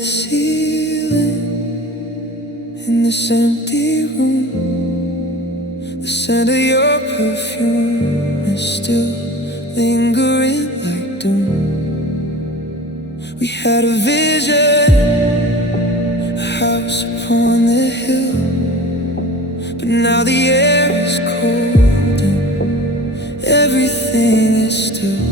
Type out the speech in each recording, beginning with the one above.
the ceiling in this empty room. The scent of your perfume is still lingering like doom. We had a vision, a house upon the hill, but now the air is cold and everything is still.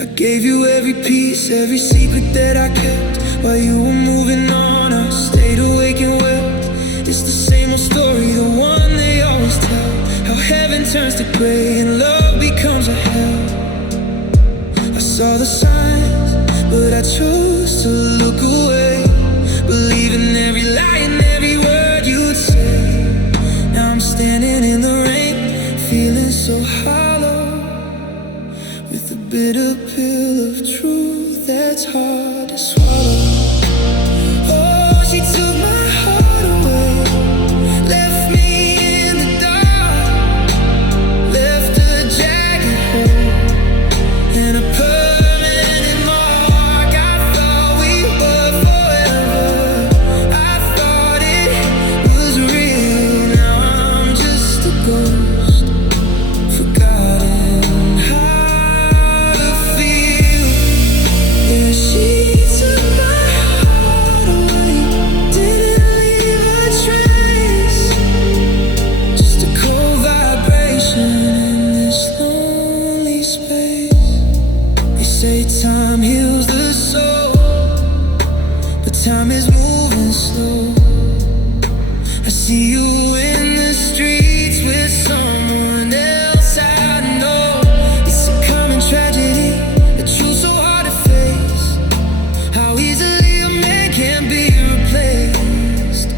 I gave you every piece, every secret that I kept. While you were moving on, I stayed awake and wept. It's the same old story, the one they always tell. How heaven turns to gray and love becomes a hell. I saw the signs, but I chose to look away, believing every lie and every word you'd say. Now I'm standing in the rain, feeling so hollow, with a bitter pill of truth that's hard to swallow. Oh, she took my heart away, left me in the dark, left a jagged hole and a permanent mark. I thought we were forever, I thought it was real. Now I'm just a ghost, forgotten how to feel. Yeah, she took my heart away, didn't leave a trace, just a cold vibration in this lonely space. They say time heals the soul, but time is moving slow. I see you in the streets with someone else I know. It's a common tragedy, a truth so hard to face. How easily a man can be replaced.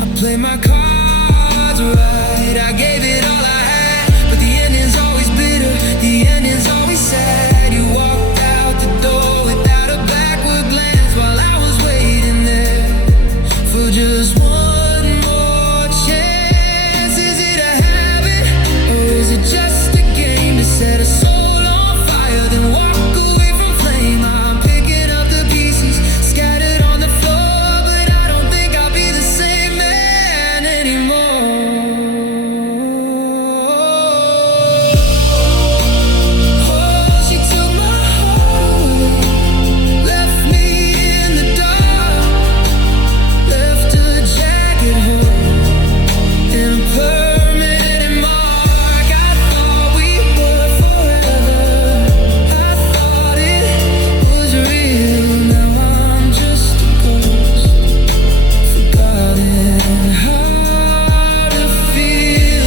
I play my cards right, I gave it all I had, but the ending's always bitter, the ending's always sad. You walked out the door without a backward glance, while I was waiting there for just one more chance. Is it a habit, or is it just a game to set a soul on fire, then walk away from flame? I'm picking up the pieces scattered on the floor, but I don't think I'll be the same man anymore. Oh, she took my heart away, left me in the dark, left a jagged hole and a permanent mark. I thought we were forever, I thought it was real. Now I'm just a ghost, forgotten how to feel.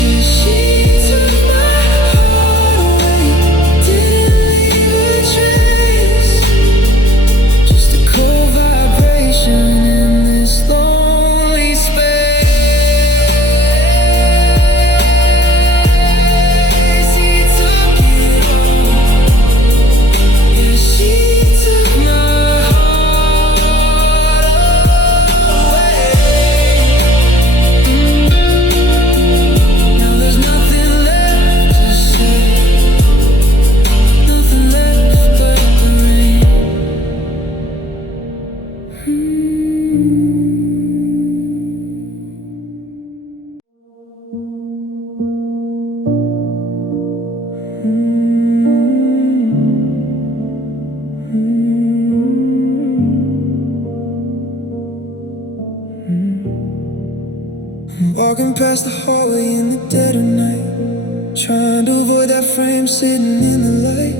And she took my heart away, didn't leave a trace, just a cold vibration in this lonely space. She took it all, yeah, she took my heart away. Now there's nothing left to say, nothing left but the rain. Walking past the hallway in the dead of night, trying to avoid that frame sitting in the light.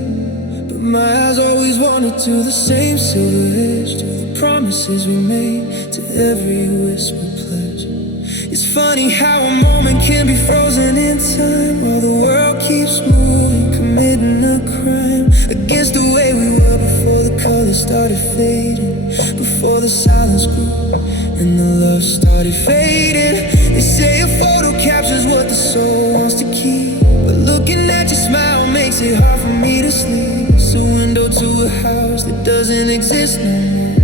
But my eyes always wander to the same silver edge, to the promises we made, to every whispered pledge. It's funny how a moment can be frozen in time, while the world keeps moving, committing a crime against the way we were before the colors started fading, before the silence grew and the love started fading. They say a photo captures what the soul wants to keep, but looking at your smile makes it hard for me to sleep. It's a window to a house that doesn't exist no more,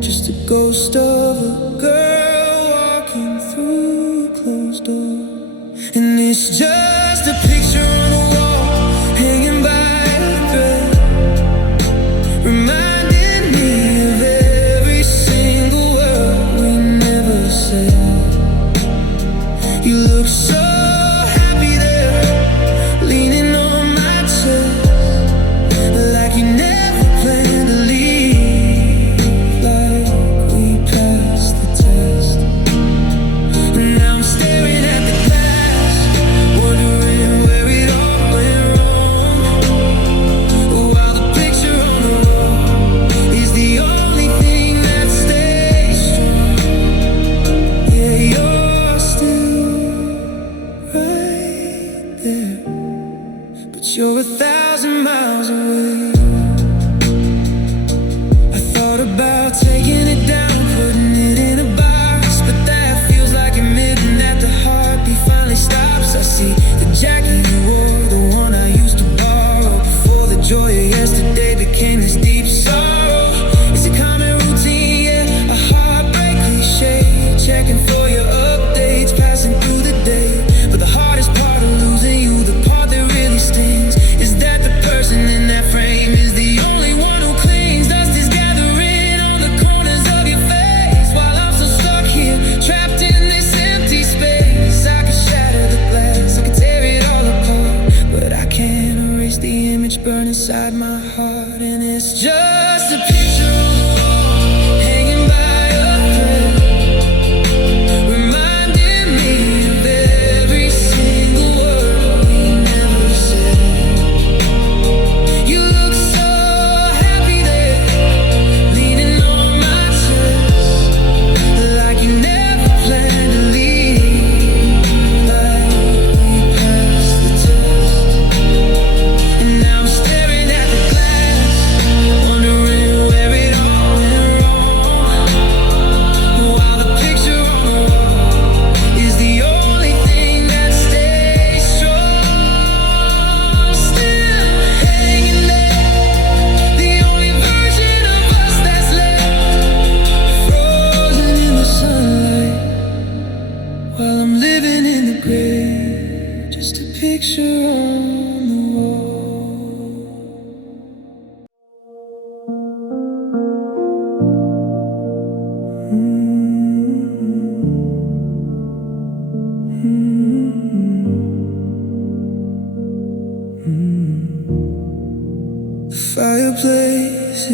just a ghost of a girl walking through a closed door. And it's just a picture on a wall, hanging by a thread, remind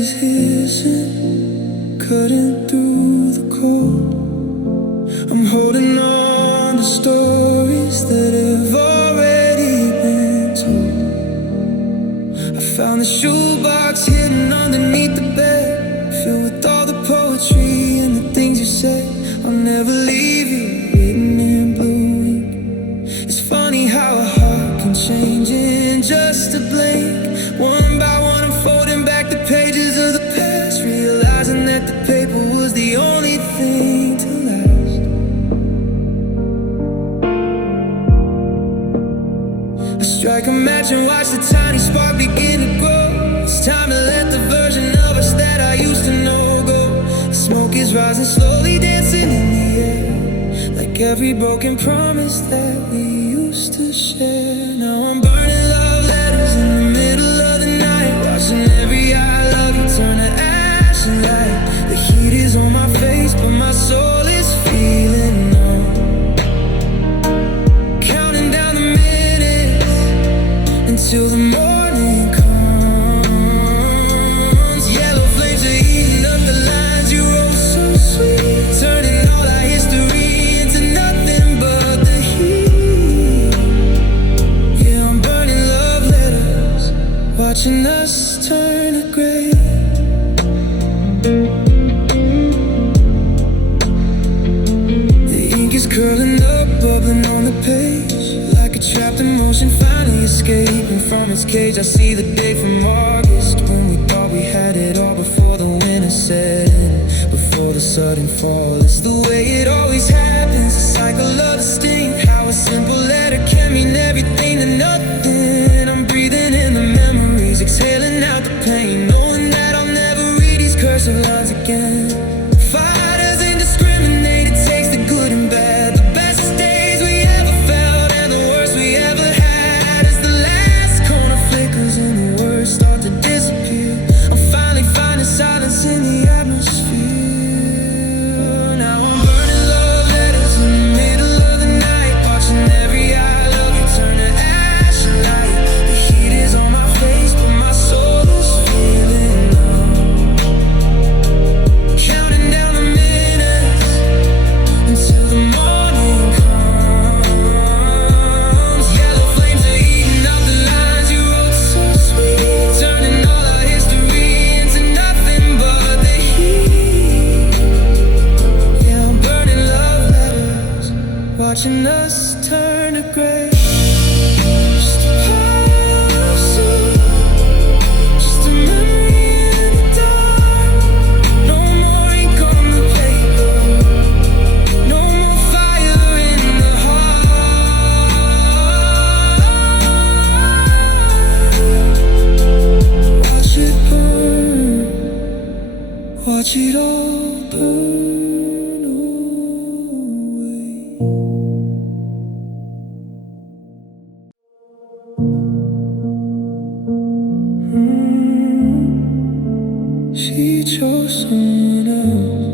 is his and cutting through the cold. I'm holding on to stories that have already been told. I found the shoebox hidden underneath the bed, filled with all the poetry and the things you said. I'll never leave you, written in blue ink. It's funny how a heart can change in just a blink. One by one I'm folding back the pages of the past, realizing that the paper was the only thing to last. I strike a match and watch the tiny spark begin to grow. It's time to let the version of us that I used to know go. The smoke is rising slowly, dancing in the air, like every broken promise that we used to share. Now I'm burning love letters in the middle of the night, watching every I love you turn to ash and light. The heat is on my face, but my soul is feeling numb. Counting down the minutes until the morning comes. Yellow flames are eating up the lines you wrote so sweet, turning all our history into nothing but the heat. Yeah, I'm burning love letters, watching us turn to gray. The ink is curling up, bubbling on the page, like a trapped emotion finally escaping from its cage. I see the day from August when we thought we had it all, before the winter set in, before the sudden fall. It's the way it always happens, a cycle of distinct, how a simple letter can mean everything to nothing. I'm breathing in the memories, exhaling out the pain, knowing that I'll never read these cursive lines again. Fire doesn't discriminate, it takes the good and bad, the best days we ever felt and the worst we ever had. As the last corner flickers and the words start to disappear, I'm finally finding silence in the atmosphere. Now I'm burning love letters in the middle of the night, watching every I love you turn to ash and light. The heat is on my face, but my soul is feeling numb. Counting down the minutes until the morning comes. Yellow flames are eating up the lines you wrote so sweet, turning all our history into nothing but the heat. Yeah, I'm burning love letters, watching us turn to gray. Just a puzzle, just a memory in the dark. No more ink on the paper, no more fire in the heart. Watch it burn, watch it all burn away. She chose someone else.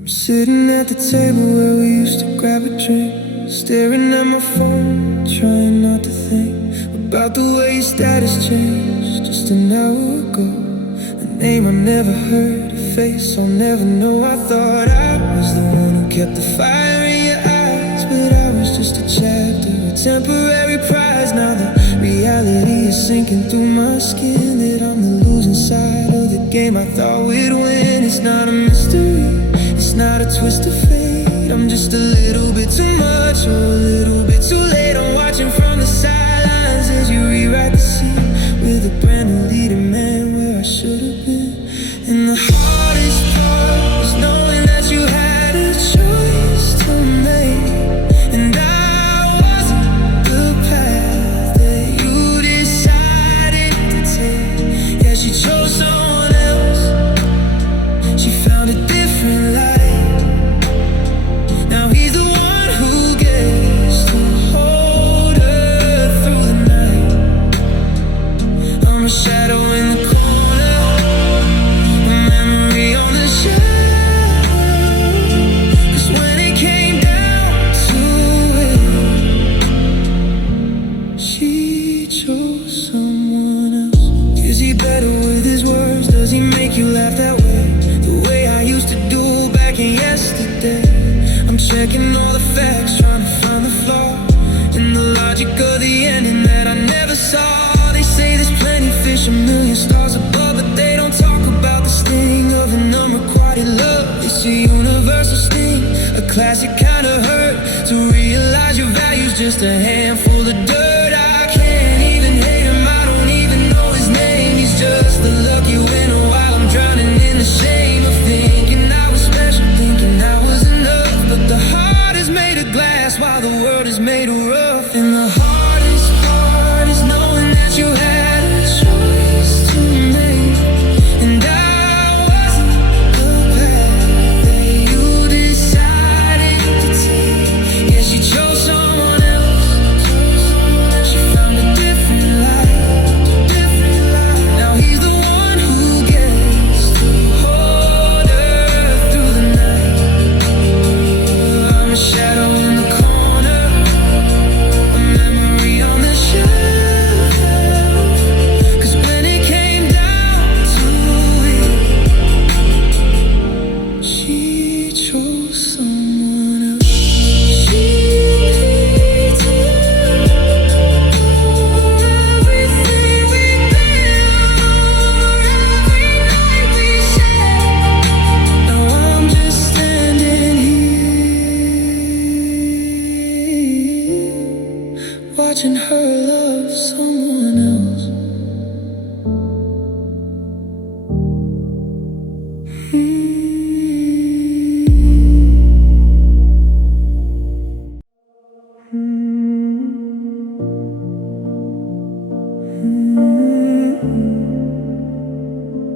I'm sitting at the table where we used to grab a drink, staring at my phone, trying not to think about the way your status changed just an hour ago. A name I never heard, a face I'll never know. I thought I was the one who kept the fire in your eyes, but I was just a chapter, a temporary prize. Now the reality is sinking through my skin, that I'm the losing side of the game I thought we'd win. It's not a mystery, it's not a twist of fate, I'm just a little bit too much or a little bit too late. I'm watching from the sidelines as you rewrite the scene, with a brand new leading man where I should have been. And the hardest part is knowing that you had a choice to make, and I wasn't the path that you decided to take. Yeah, she chose someone else, she found a different light. Now he's the one who gets to hold her through the night. make you laugh that way, the way I used to do back in yesterday. I'm checking all the facts, trying to find the flaw in the logic of the ending that I never saw. They say there's plenty fish, a million stars above, but they don't talk about the sting of an unrequited love. It's a universal sting, a classic kind of hurt, to realize your value's just a handful of dirt. I can't even hate him, I don't even know his name. He's just the lucky winner while I'm drowning in the shame of thinking I was special, thinking I was enough. But the heart is made of glass while the world is made of rough. And the hardest part is knowing that you had a choice to make, and I wasn't the path that you decided to take. Yeah, she chose someone else, she found a different life, different life. Now he's the one who gets to hold her through the night. I'm a shadow in the corner, a memory on the shelf. 'Cause when it came down to it, she chose someone else. She detour everything we built, every night we shared. Now I'm just standing here, watching her love someone else.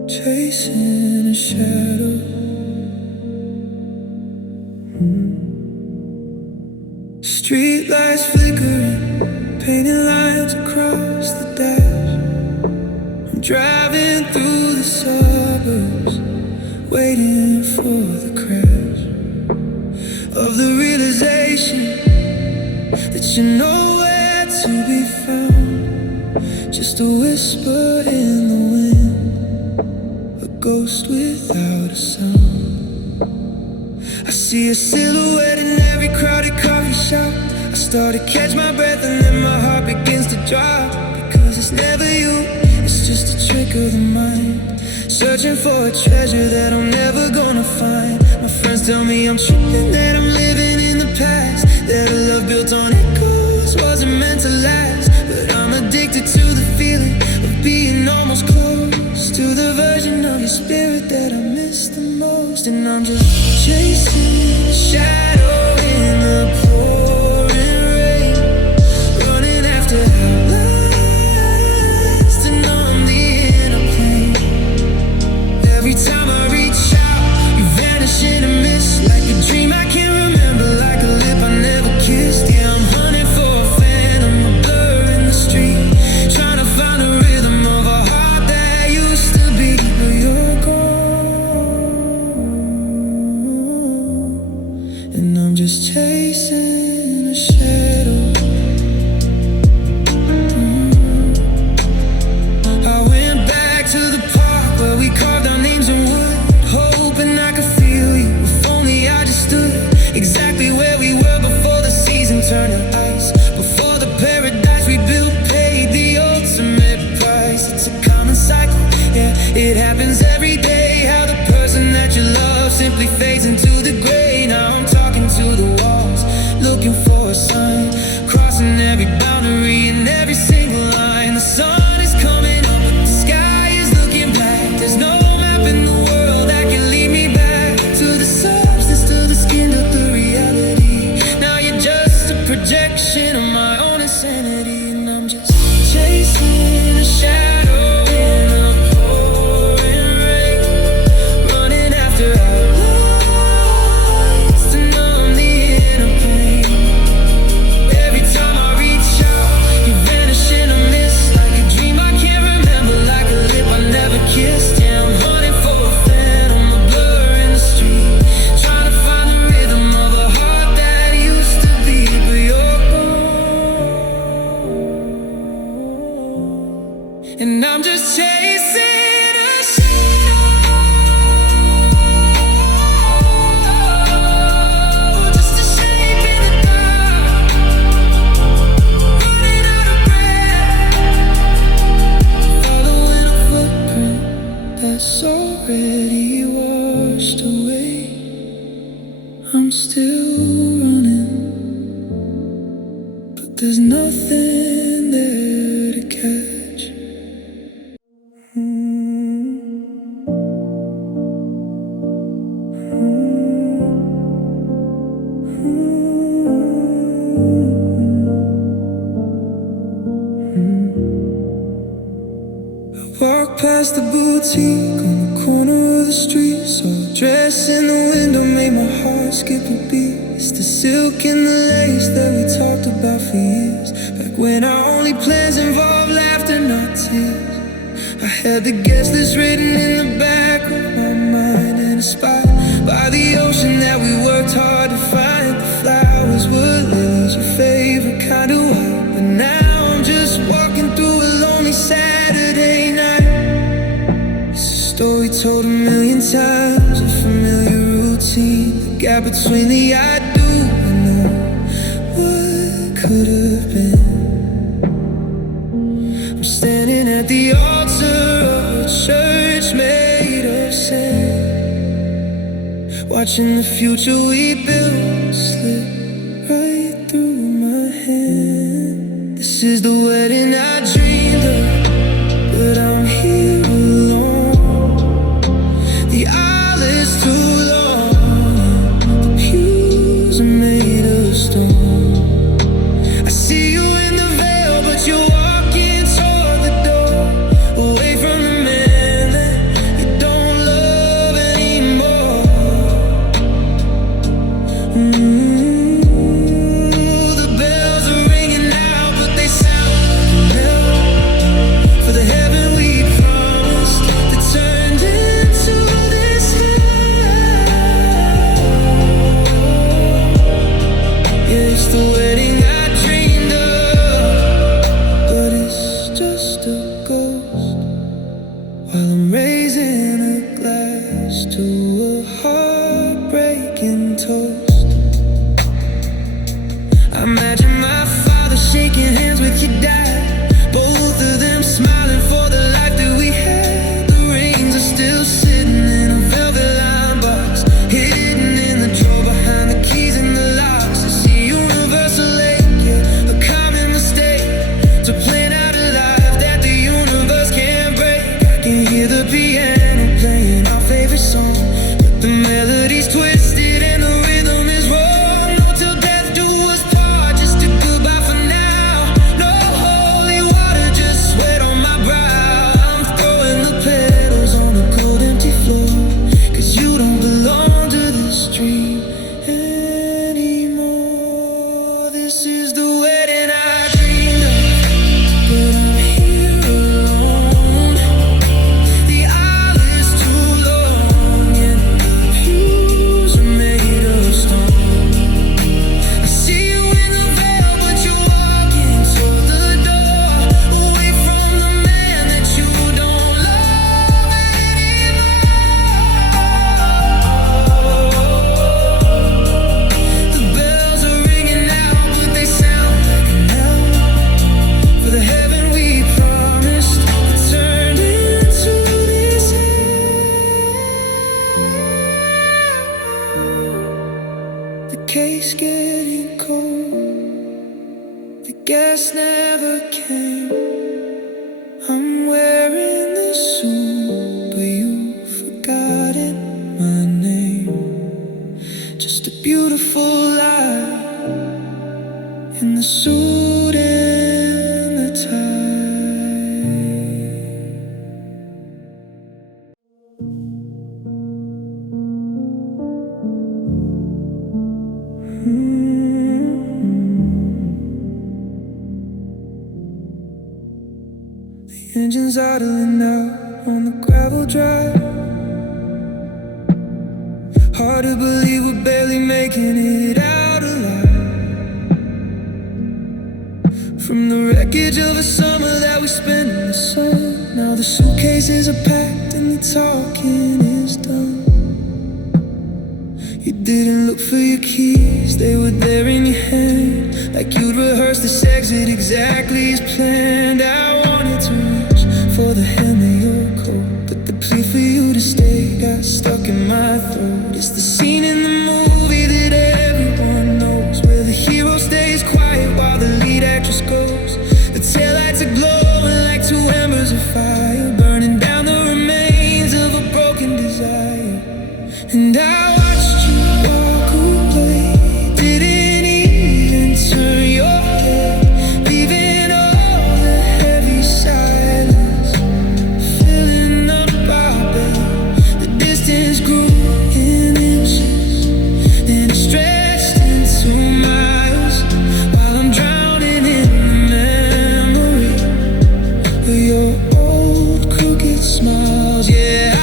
Chasing a shadow, street lights flickering, painting lines across the dash. I'm driving through the suburbs, waiting for the crash of the realization that you're nowhere to be found. Just a whisper in the wind, a ghost without a sound. I see a silhouette in every crowded coffee shop. I start to catch my breath and then my heart begins to drop. Because it's never you, it's just a trick of the mind, searching for a treasure that I'm never gonna find. My friends tell me I'm tripping, that I'm living in the past, that a love built on echoes wasn't meant to last. But I'm addicted to the feeling of being almost close to the version of your spirit that I miss the most. And I'm just chasing a shadow in the pouring rain, running after outlines to numb the inner pain. Every time I reach out, you vanish in a mist, like a dream I can't remember, like a lip I never kissed. Yeah, I'm hunting for a phantom, a blur in the street, trying to find a rhythm of a heart that used to beat. But you're gone, and I'm just chasing a shadow. I went back to the park where we carved our names in wood, that's already washed away. I'm still running, but there's nothing there to catch. Walk past the boutique on the corner of the street. Saw a dress in the window, made my heart skip a beat. It's the silk and the lace that we talked about for years, back when our only plans involved laughter, not tears. I had the guest list written in the back of my mind, and a spot by the ocean that we worked hard to find. The flowers were lilies, your favorite kind of white, but now I'm just walking through a lonely Saturday night. Story told a million times, a familiar routine, the gap between the I do and know what could have been. I'm standing at the altar of a church made of sand, watching the future we built slip right through my hand. This is the wedding I dreamed of, but I'm here alone. The aisle is too long, the pews are made of stone. I see you in the veil, but you're walking toward the door, away from the man that you don't love anymore. The bells are ringing out, but they sound like hell for the heaven we promised that turned into this hell. Yeah, it's the wedding I dreamed of, but it's just a ghost, while I'm raising a glass to a heartbreaking toast. I imagine my father shaking hands with your dad, both of them smiling for the life that we had. The rings are still sitting in a velvet lined box, hidden in the drawer behind the keys and the locks. It's a universal ache, yeah, a common mistake, to plan out a life that the universe can't break. I can hear the piano playing our favorite song, but the melody's twisted and the rhythm is wrong. No, till death do us part, just a goodbye for now. No holy water, just sweat on my brow. I'm throwing the petals on the cold empty floor, 'cause you don't belong to this dream anymore. This is the wedding I dreamed of, but I'm here alone. The aisle is too long and the pews are made of stone. I see you in the veil, but you're walking toward the door, away from the man that you don't love anymore. The bells are ringing out, but they sound like an knell for the heaven we promised that turned into this hell. The case getting cold, the gas never came. I'm wearing the suit, but you've forgotten my name. Just a beautiful lie in the suit and the tie. The engine's idling out on the gravel drive. Hard to believe we're barely making it out alive. From the wreckage of a summer that we spent in the sun, now the suitcases are packed and the talking is done. You didn't look for your keys, they were there in your hand, like you'd rehearsed this exit exactly as planned. I wanted to reach for the hand of your coat, but the plea for stuck in my throat. It's the scene in the movie that everyone knows, where the hero stays quiet while the lead actress goes. The taillights are glowing like two embers of fire, burning down the remains of a broken desire. And I watched you walk away, didn't even turn your head, leaving all the heavy silence filling up our bed. The distance grew in inches, and it stretched into miles, while I'm drowning in the memory of your old crooked smiles. Yeah, I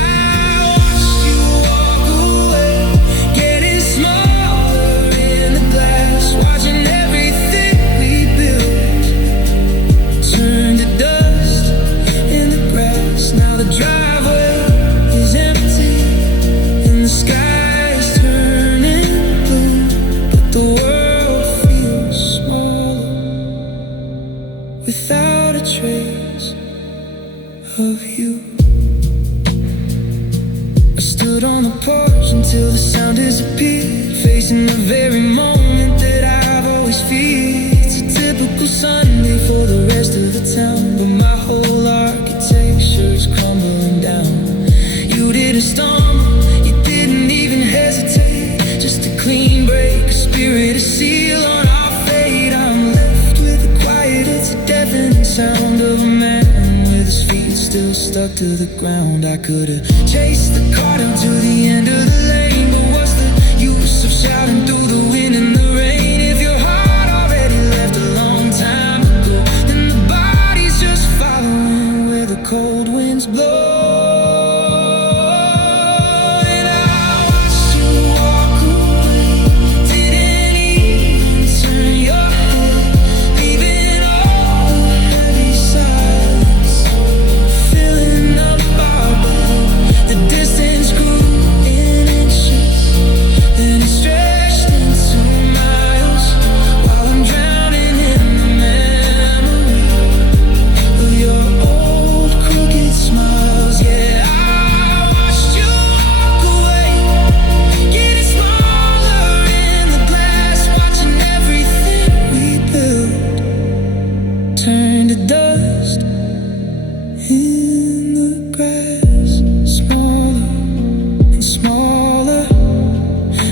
watched you walk away, getting smaller in the glass, watching everything we built turn to dust in the grass. Now the driveway is empty and the sky is turning blue, but the world feels smaller without a trace of you. I stood on the porch until the sound disappeared, facing the very moment that I've always feared. It's a typical Sunday for the rest of the town, but my whole architecture is crumbling down. You didn't stumble, you didn't even hesitate, just a clean break, a spirit, a seal on our fate. I'm left with the quiet, it's a deafening sound of a man with his feet still stuck to the ground. I could've chased the car down to the end of the lane, but what's the use of shouting through the wind and the rain if your heart already left a long time ago? Then the body's just following where the cold winds blow. And I watched you walk away, didn't even turn your head, leaving all the heavy silence filling up our bed. The distance grew in inches, and it stretched into miles, while I'm drowning in the memory of your old crooked smiles. Yeah, I watched you walk away, getting smaller in the glass, watching everything we built turn to dust in the grass. Smaller and smaller,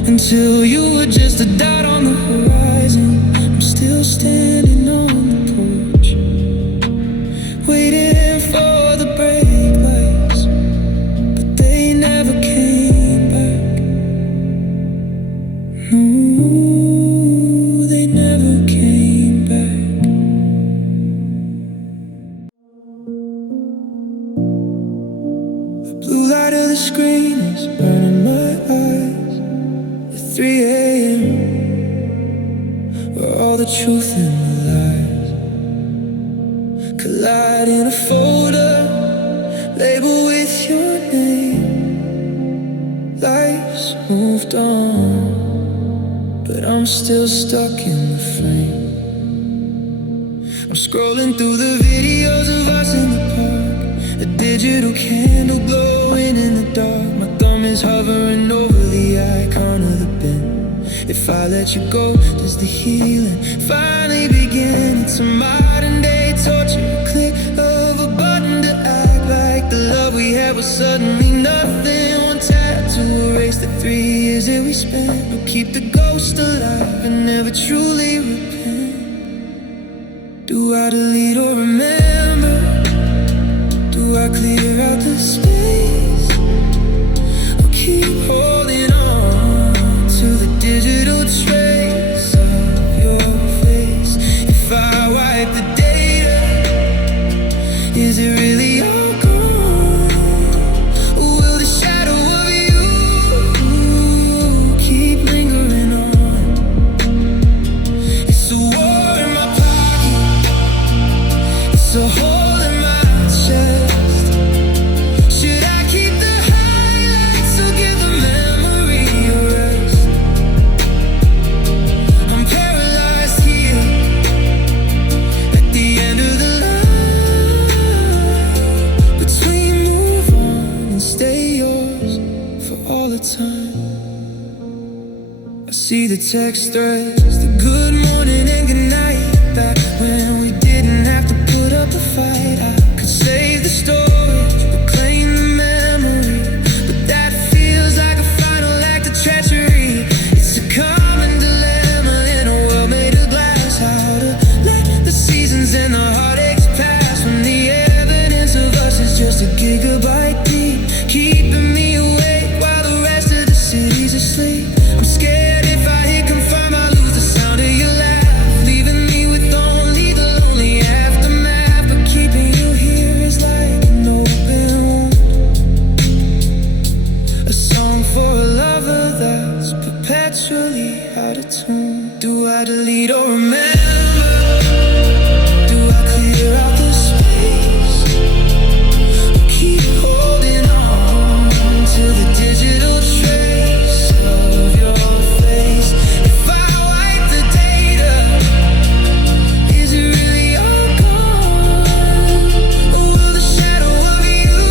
until you were just a dot on the horizon. I'm still standing on the porch, waiting for the brake lights, but they never came back. No, they never came back. The blue light of the screen is burning my eyes at 3 a.m., where all the truth and the lies collide in a folder labeled with your name. Life's moved on, but I'm still stuck in the frame. I'm scrolling through the videos of us in the park, a digital candle glowing in the dark. My thumb is hovering over the icon of the bin. If I let you go, does the healing finally begin? It's a modern day torture, a click of a button to act like the love we had was suddenly nothing. One tap to erase the 3 years that we spent, or keep the ghost alive and never truly repent. Do I delete or remember? Do I clear out the space, or keep holding on to the digital trace of your face? If I wipe the data, is it really all gone? Or will the shadow of you keep lingering on? It's a war in my pocket, it's a hole in my chest. time. I see the text threads, the good morning and good night. Back when we didn't have to put up a fight, I could save the story, reclaim the memory. But that feels like a final act of treachery. It's a common dilemma in a world made of glass. How to let the seasons and the heartaches pass when the evidence of us is just a gigabyte deep, keeping me awake while the rest of the city's asleep. I'm scared if I hit confirm I lose the sound of your laugh, leaving me with only the lonely aftermath. But keeping you here is like an open wound, a song for a lover that's perpetually out of tune. Do I delete or remember? Do I clear out the space? Or keep holding on to the digital trace of your face? If I wipe the data, is it really all gone? Or will the shadow of you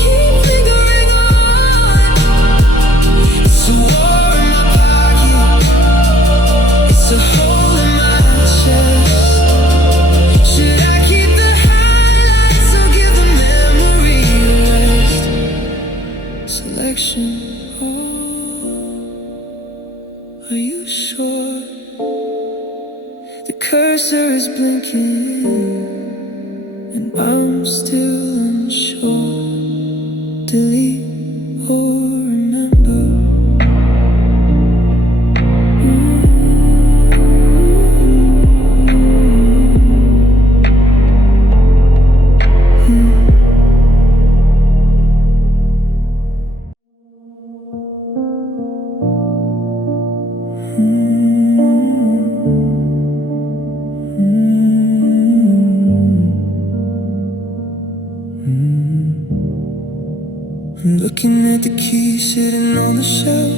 keep lingering on? It's a war in my pocket, it's a hole in my chest. Should I keep the highlights or give the memory a rest? Selection, oh, are you sure? The cursor is blinking and I'm still unsure. Delete or remember? I'm looking at the key sitting on the shelf,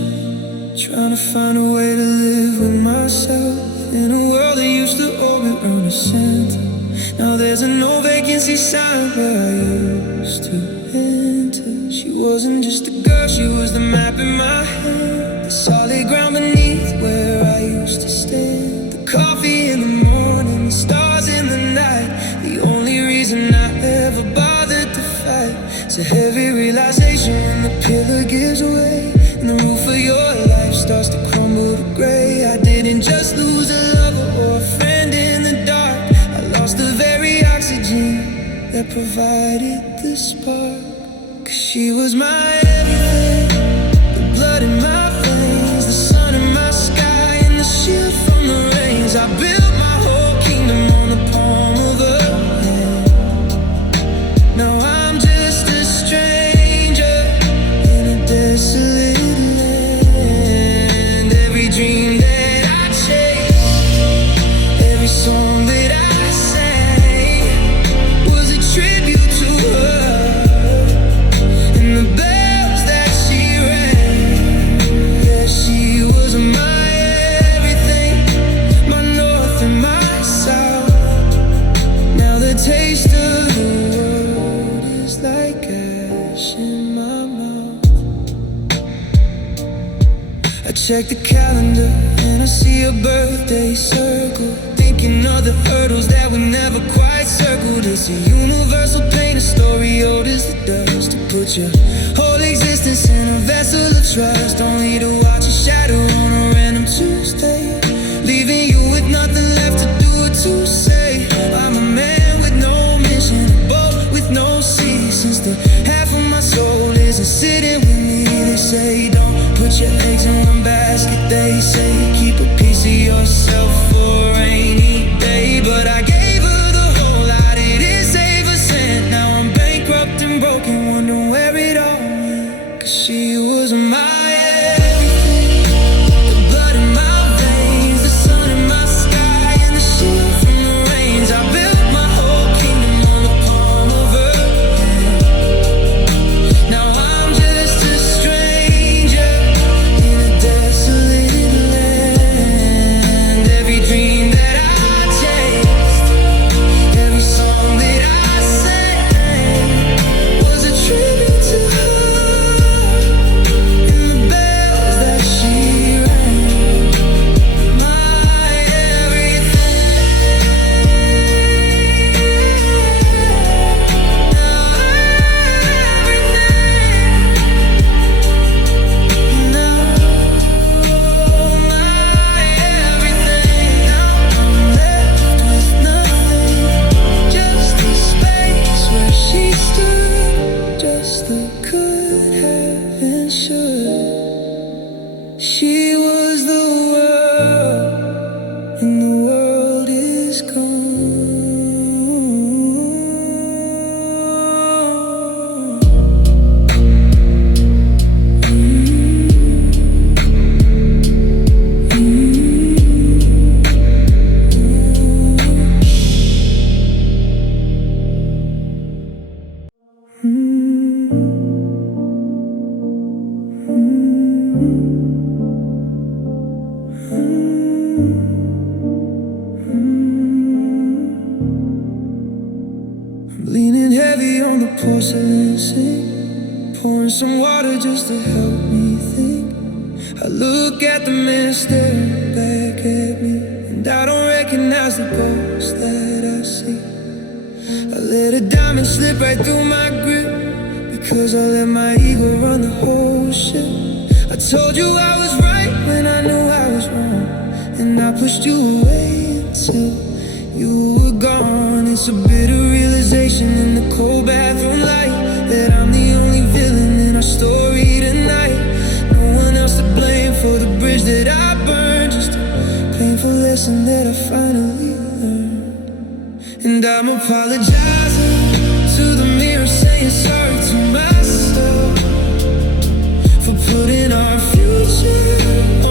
trying to find a way to live with myself. In a world that used to orbit around a center, now there's a no vacancy sign where I used to enter. She wasn't just a girl, she was the map in my hand, the solid ground beneath where I used to stand. The coffee in the morning, the stars in the night, the only reason I ever bothered to fight. It's a heavy realization when the pillar gives way and the roof of your life starts to crumble to gray. I didn't just lose a lover or a friend in the dark, I lost the very oxygen that provided the spark. 'Cause she was my everything, the blood in my veins, the sun in my sky, and the shield from the rains. I built my whole kingdom on the palm of her hand. Now I'm just a stranger in a desolate land. Every dream that I chased, every song that I sang was a tribute to her, and the bells that she rang. Yeah, she was my everything, my north and my south. Now the taste of the world is like ash in my mouth. I check the calendar and I see a birthday circle, thinking of the hurdles that we never quite circled. It's a universal pain, a story old as the dust, to put your whole existence in a vessel of trust, only to watch a shadow on a random Tuesday, leaving you with nothing left to do or to say. I'm a man with no mission, a boat with no sea, since the half of my soul isn't sitting with me. They say don't put your eggs in one basket, they say keep a piece of yourself for a rainy day. But I gave her the whole lot, it is save a cent. Now I'm bankrupt and broken, wondering where it all went. 'Cause she was my everything, the blood in my veins, the sun in my sky, and the shield from the rains. I built my whole kingdom on the palm of her hand. Now I'm just a stranger in a desolate land. Every dream that I chased, every song that I sang was a tribute to her, pouring some water just to help me think. I look at the man staring back at me, and I don't recognize the ghost that I see. I let a diamond slip right through my grip, because I let my ego run the whole ship. I told you I was right when I knew I was wrong, and I pushed you away until you were gone. It's a bitter realization in the cold bathroom light, that I'm the only villain in our story tonight. No one else to blame for the bridge that I burned, just a painful lesson that I finally learned. And I'm apologizing to the mirror, saying sorry to myself for putting our future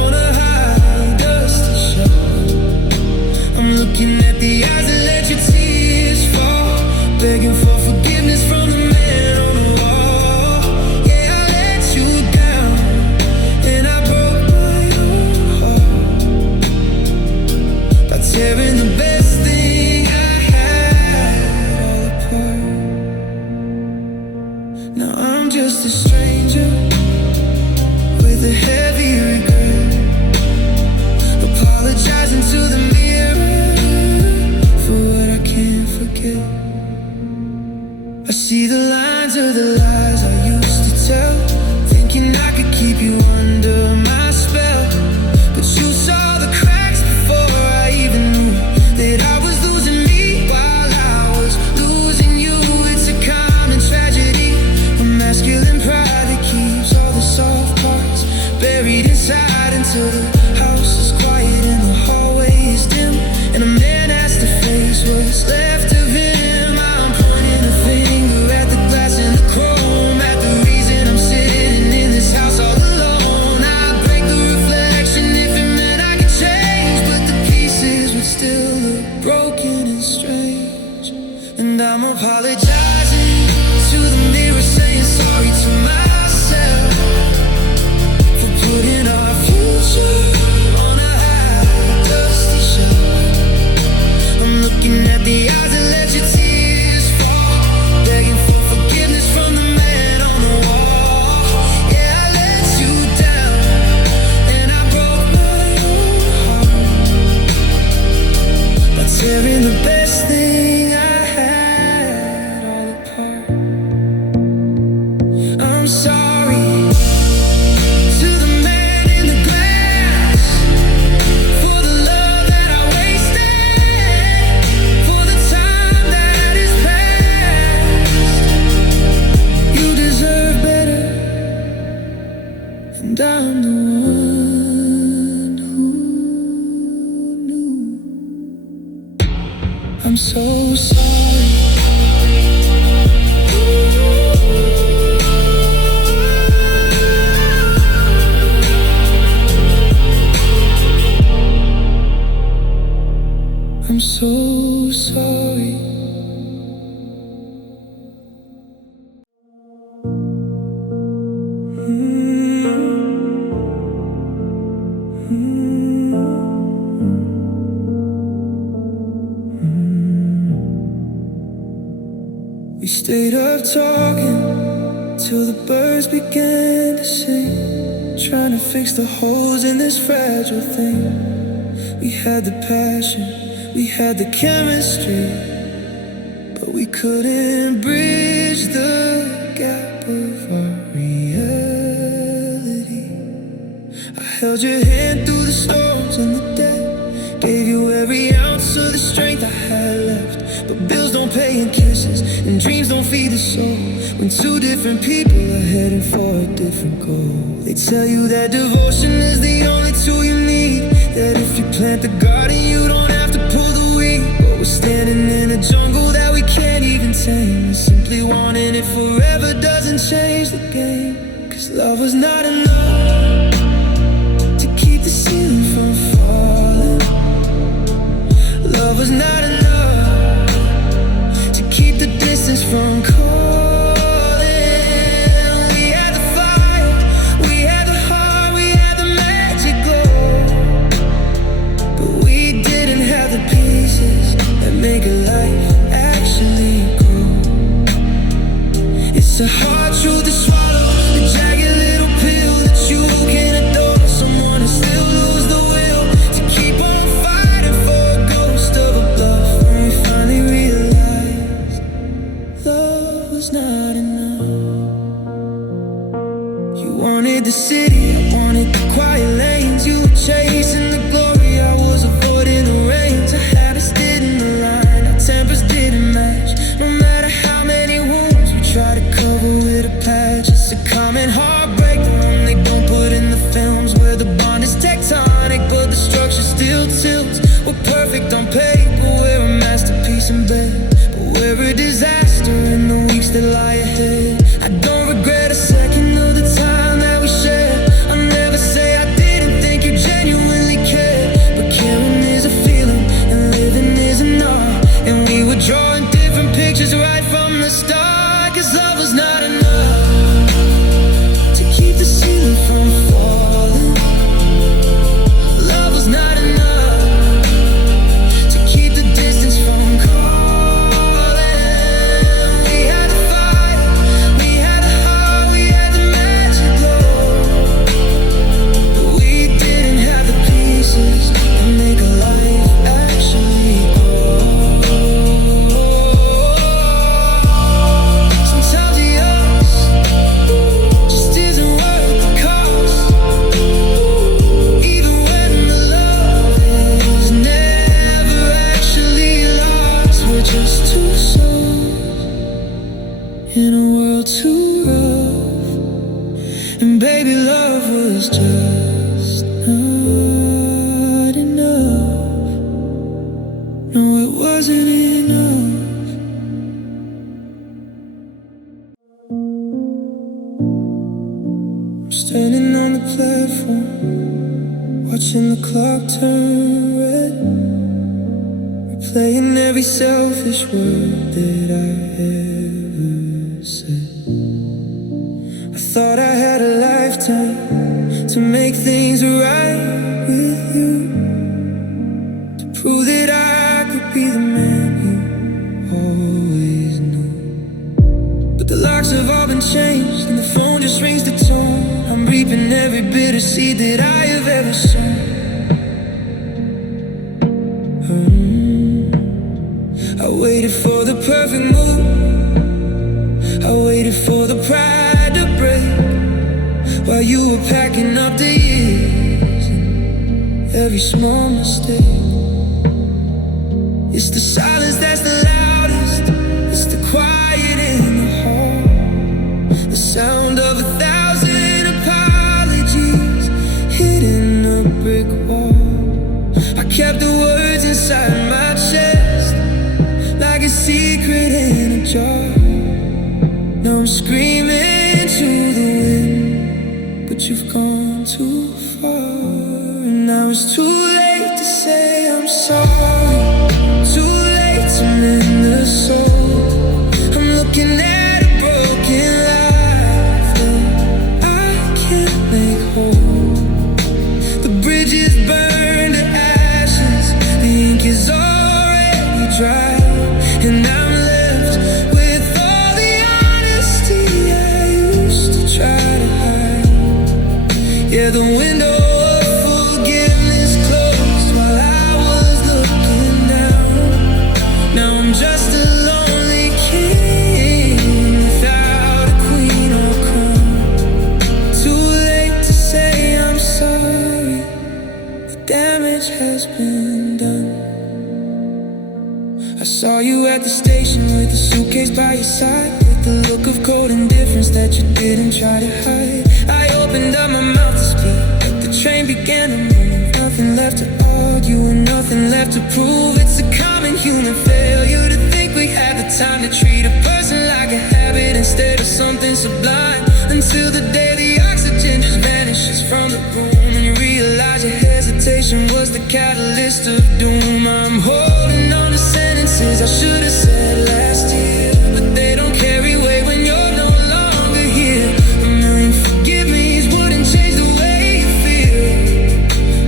on a high dusty shelf. I'm looking at the eyes that let your tears fall, begging for forgiveness from the man on the wall. Yeah, I let you down, and I broke my own heart by tearing the best thing I had all apart. Now I'm just a stranger with a heavy regret, apologizing to the mirror for what I can't forget. I see the lines of the lies I used to tell, thinking I could keep you under my spell. But you saw the cracks before I even knew that I was losing me while I was losing you. It's a common tragedy, a masculine pride that keeps all the soft parts buried inside until the house is quiet and the hallway is dim, and a man has to face what's left of him. I'm pointing a finger at the glass and the chrome, at the reason I'm sitting in this house all alone. I'd break the reflection if it meant I could change, but the pieces would still look broken and strange. And I'm apologizing to the mirror, saying sorry to myself for putting our future on a high dusty shelf. I'm looking at the eyes that let your tears fall, begging for forgiveness from the man on the wall. Yeah, I let you down, and I broke my own heart by tearing the best thing I had all apart. I'm sorry to the man in the glass for the love that I wasted, for the time that is past. You deserve better, and I'm the one who knew. I'm so sorry. I'm so sorry. We stayed up talking till the birds began to sing, trying to fix the holes in this fragile thing. We had the passion, we had the chemistry, but we couldn't bridge the gap of our reality. I held your hand through the storms and the day, gave you every ounce of the strength I had left. But bills don't pay in kisses, and dreams don't feed the soul, when two different people are heading for a different goal. They tell you that devotion is the only tool you need, that if you plant the garden you don't have to pull the weed. But we're standing in a jungle that we can't even tame, and simply wanting it forever doesn't change the game. Cause love was not enough to keep the ceiling from falling. Love was not enough to keep the distance from calling. We had the fire, we had the heart, we had the magic glow, but we didn't have the pieces that make a life actually grow. It's a hard truth to swallow, wanted the city, I wanted the quiet lanes. You were chasing the glory, I was avoiding the rains. Our habits didn't align, our tempers didn't match. No matter how many wounds we try to cover with a patch, it's a common heartbreak, the one they don't put in the films, where the bond is tectonic but the structure still tilts. We're perfect on paper, we're a masterpiece in bed, but we're a disaster in the weeks that lie ahead. I don't regret a second of the time that we shared. I'll never say I didn't think you genuinely cared, but caring is a feeling and living is an art. And we were drawing different pictures right from the start, 'cause love was not enough to keep the ceiling from falling. Love was not enough to keep the distance from calling. We had the fire, we had the heart, we had the magic glow, but we didn't have the pieces that make a life actually go. Sometimes the us just isn't worth the cost, even when the love is never actually lost. We're just two souls in a world too rough, and baby, love was just not enough. No, it wasn't enough. I'm standing on the platform, watching the clock turn red, replaying every selfish word that I ever said. I thought I had a lifetime to make things right with you, to prove that I could be the man you always knew. But the locks have all been changed and the phone just rings the tone. I'm reaping every bitter seed that I have ever sown. I waited for the perfect move, I waited for the pride to break, while you were packing up the years and every small mistake. It's the silence that's the loudest, it's the quiet in the hall, the sound of 1,000 apologies hitting a brick wall. I kept the words inside my chest like a secret in a jar. Now I'm screaming to the wind, but you've gone too far. And now it's too late to say I'm sorry, too late to mend the soul. I'm looking at a broken life that I can't make whole. The bridge is burned to ashes, the ink is already dry, and I'm left with all the honesty I used to try to hide. Yeah, the window of forgiveness closed while I was looking down. Now I'm just a lonely king without a queen or crown. Too late to say I'm sorry, the damage has been done. I saw you at the station with a suitcase by your side, with the look of cold indifference that you didn't try to hide. I opened up my mouth to speak, but the train began to move. Nothing left to argue and nothing left to prove. It's a common human failure to think we had the time to treat a person like a habit instead of something sublime, until the day the oxygen just vanishes from the room and you realize your hesitation was the catalyst of doom. I'm holding on to sentences I should have said last year, but they don't carry weight when you're no longer here. A million forgive me's wouldn't change the way you feel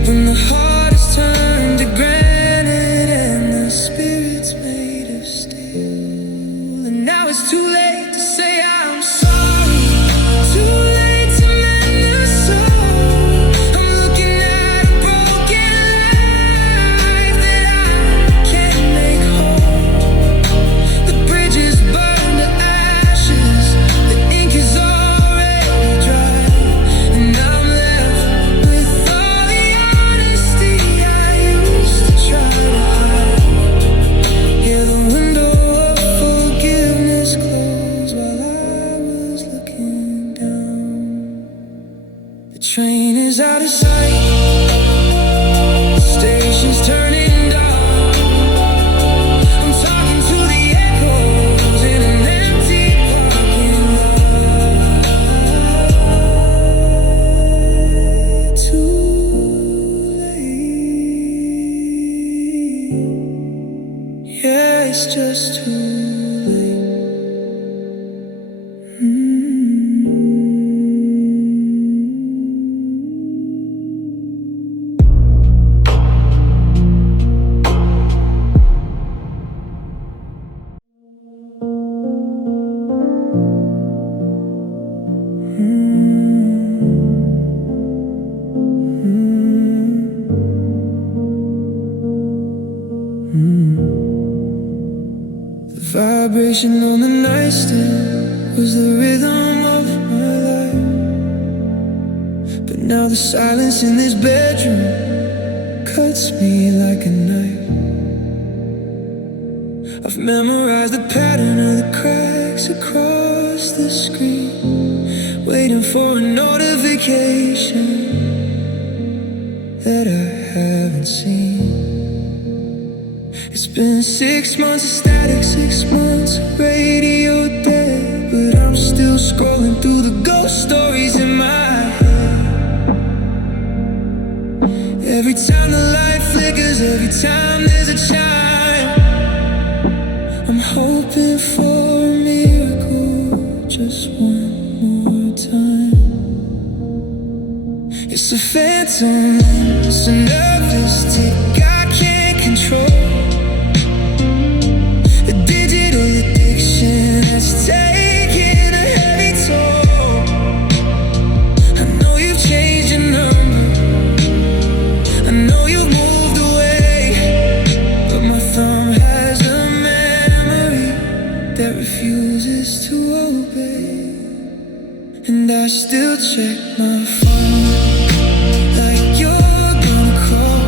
when the heart is turned to granite and the spirit's made of steel. And now it's too late to say I'm sorry, too late to mend the soul. I'm looking at a broken life that The train is out of sight, station's turning dark. I'm talking to the echoes in an empty parking lot. Too late. Yeah, it's just too late. The vibration on the nightstand was the rhythm of my life. But now the silence in this bedroom cuts me like a knife. I've memorized the pattern of the cracks across the screen, waiting for a notification that I haven't seen. It's been 6 months of static, 6 months of radio dead, but I'm still scrolling through the ghost stories in my head. Every time the light flickers, every time there's a chime, I'm hoping for a miracle just one more time. It's a phantom, it's a nervous tick I can't control. It's taking a heavy toll. I know you've changed your number, I know you've moved away, but my thumb has a memory that refuses to obey. And I still check my phone like you're gonna call,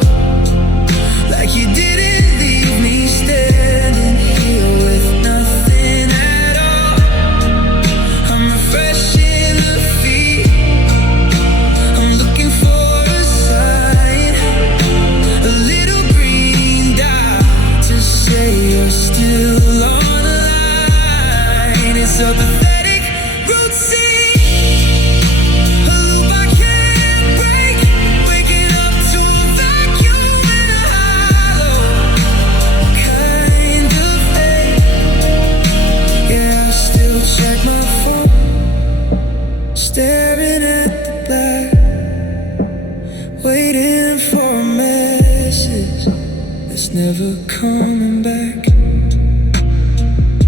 like you didn't leave me standing here with nothing at all. I'm refreshing the feed, I'm looking for a sign, a little green dot to say you're still on the line. It's a pathetic routine, a loop I can't break, waking up to a vacuum in a hollow kind of ache. Yeah, I still check my phone, staring at the black, waiting for a message that's never coming back.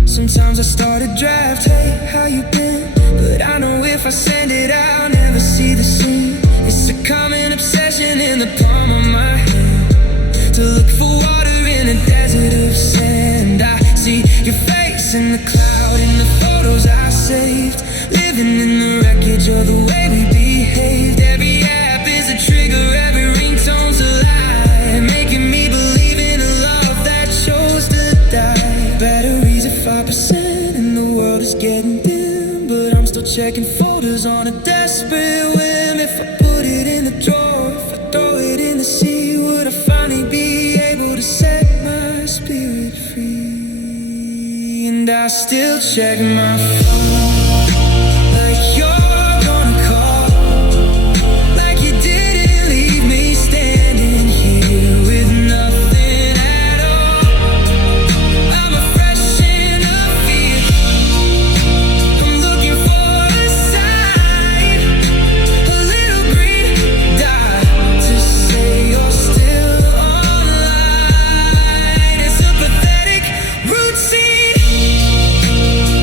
Sometimes I start a draft, hey, how you been? But I know if I send it, I'll never see the scene. It's a common obsession in the palm of my hand, to look for water in a desert of sand. I see your face in the cloud, in the photos I saved, living in the wreckage of the way we behaved. Every app is a trigger, every ringtone's a lie, making me believe in a love that chose to die. Batteries at 5% and the world is getting dim, but I'm still checking folders on a desperate whim. If I put it in the drawer, if I throw it in the sea, would I finally be able to set my spirit free? And I still check my phone like you're gonna call, like you didn't leave me standing here with nothing at all. I'm a fresh in a field, I'm looking for a sign, a little green dot to say you're still online. It's a pathetic routine,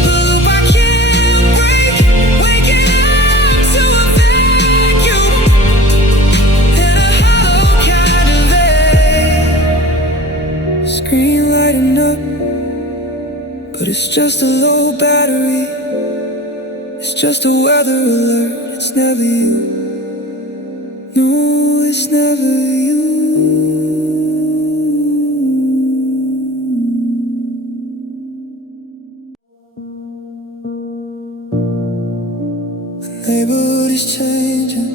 a loop I can't break, waking up to a vacuum and a hollow kind of ache. Screen lighting up, but it's just a low battery. It's just a weather alert, it's never you. No, it's never you. The neighborhood is changing,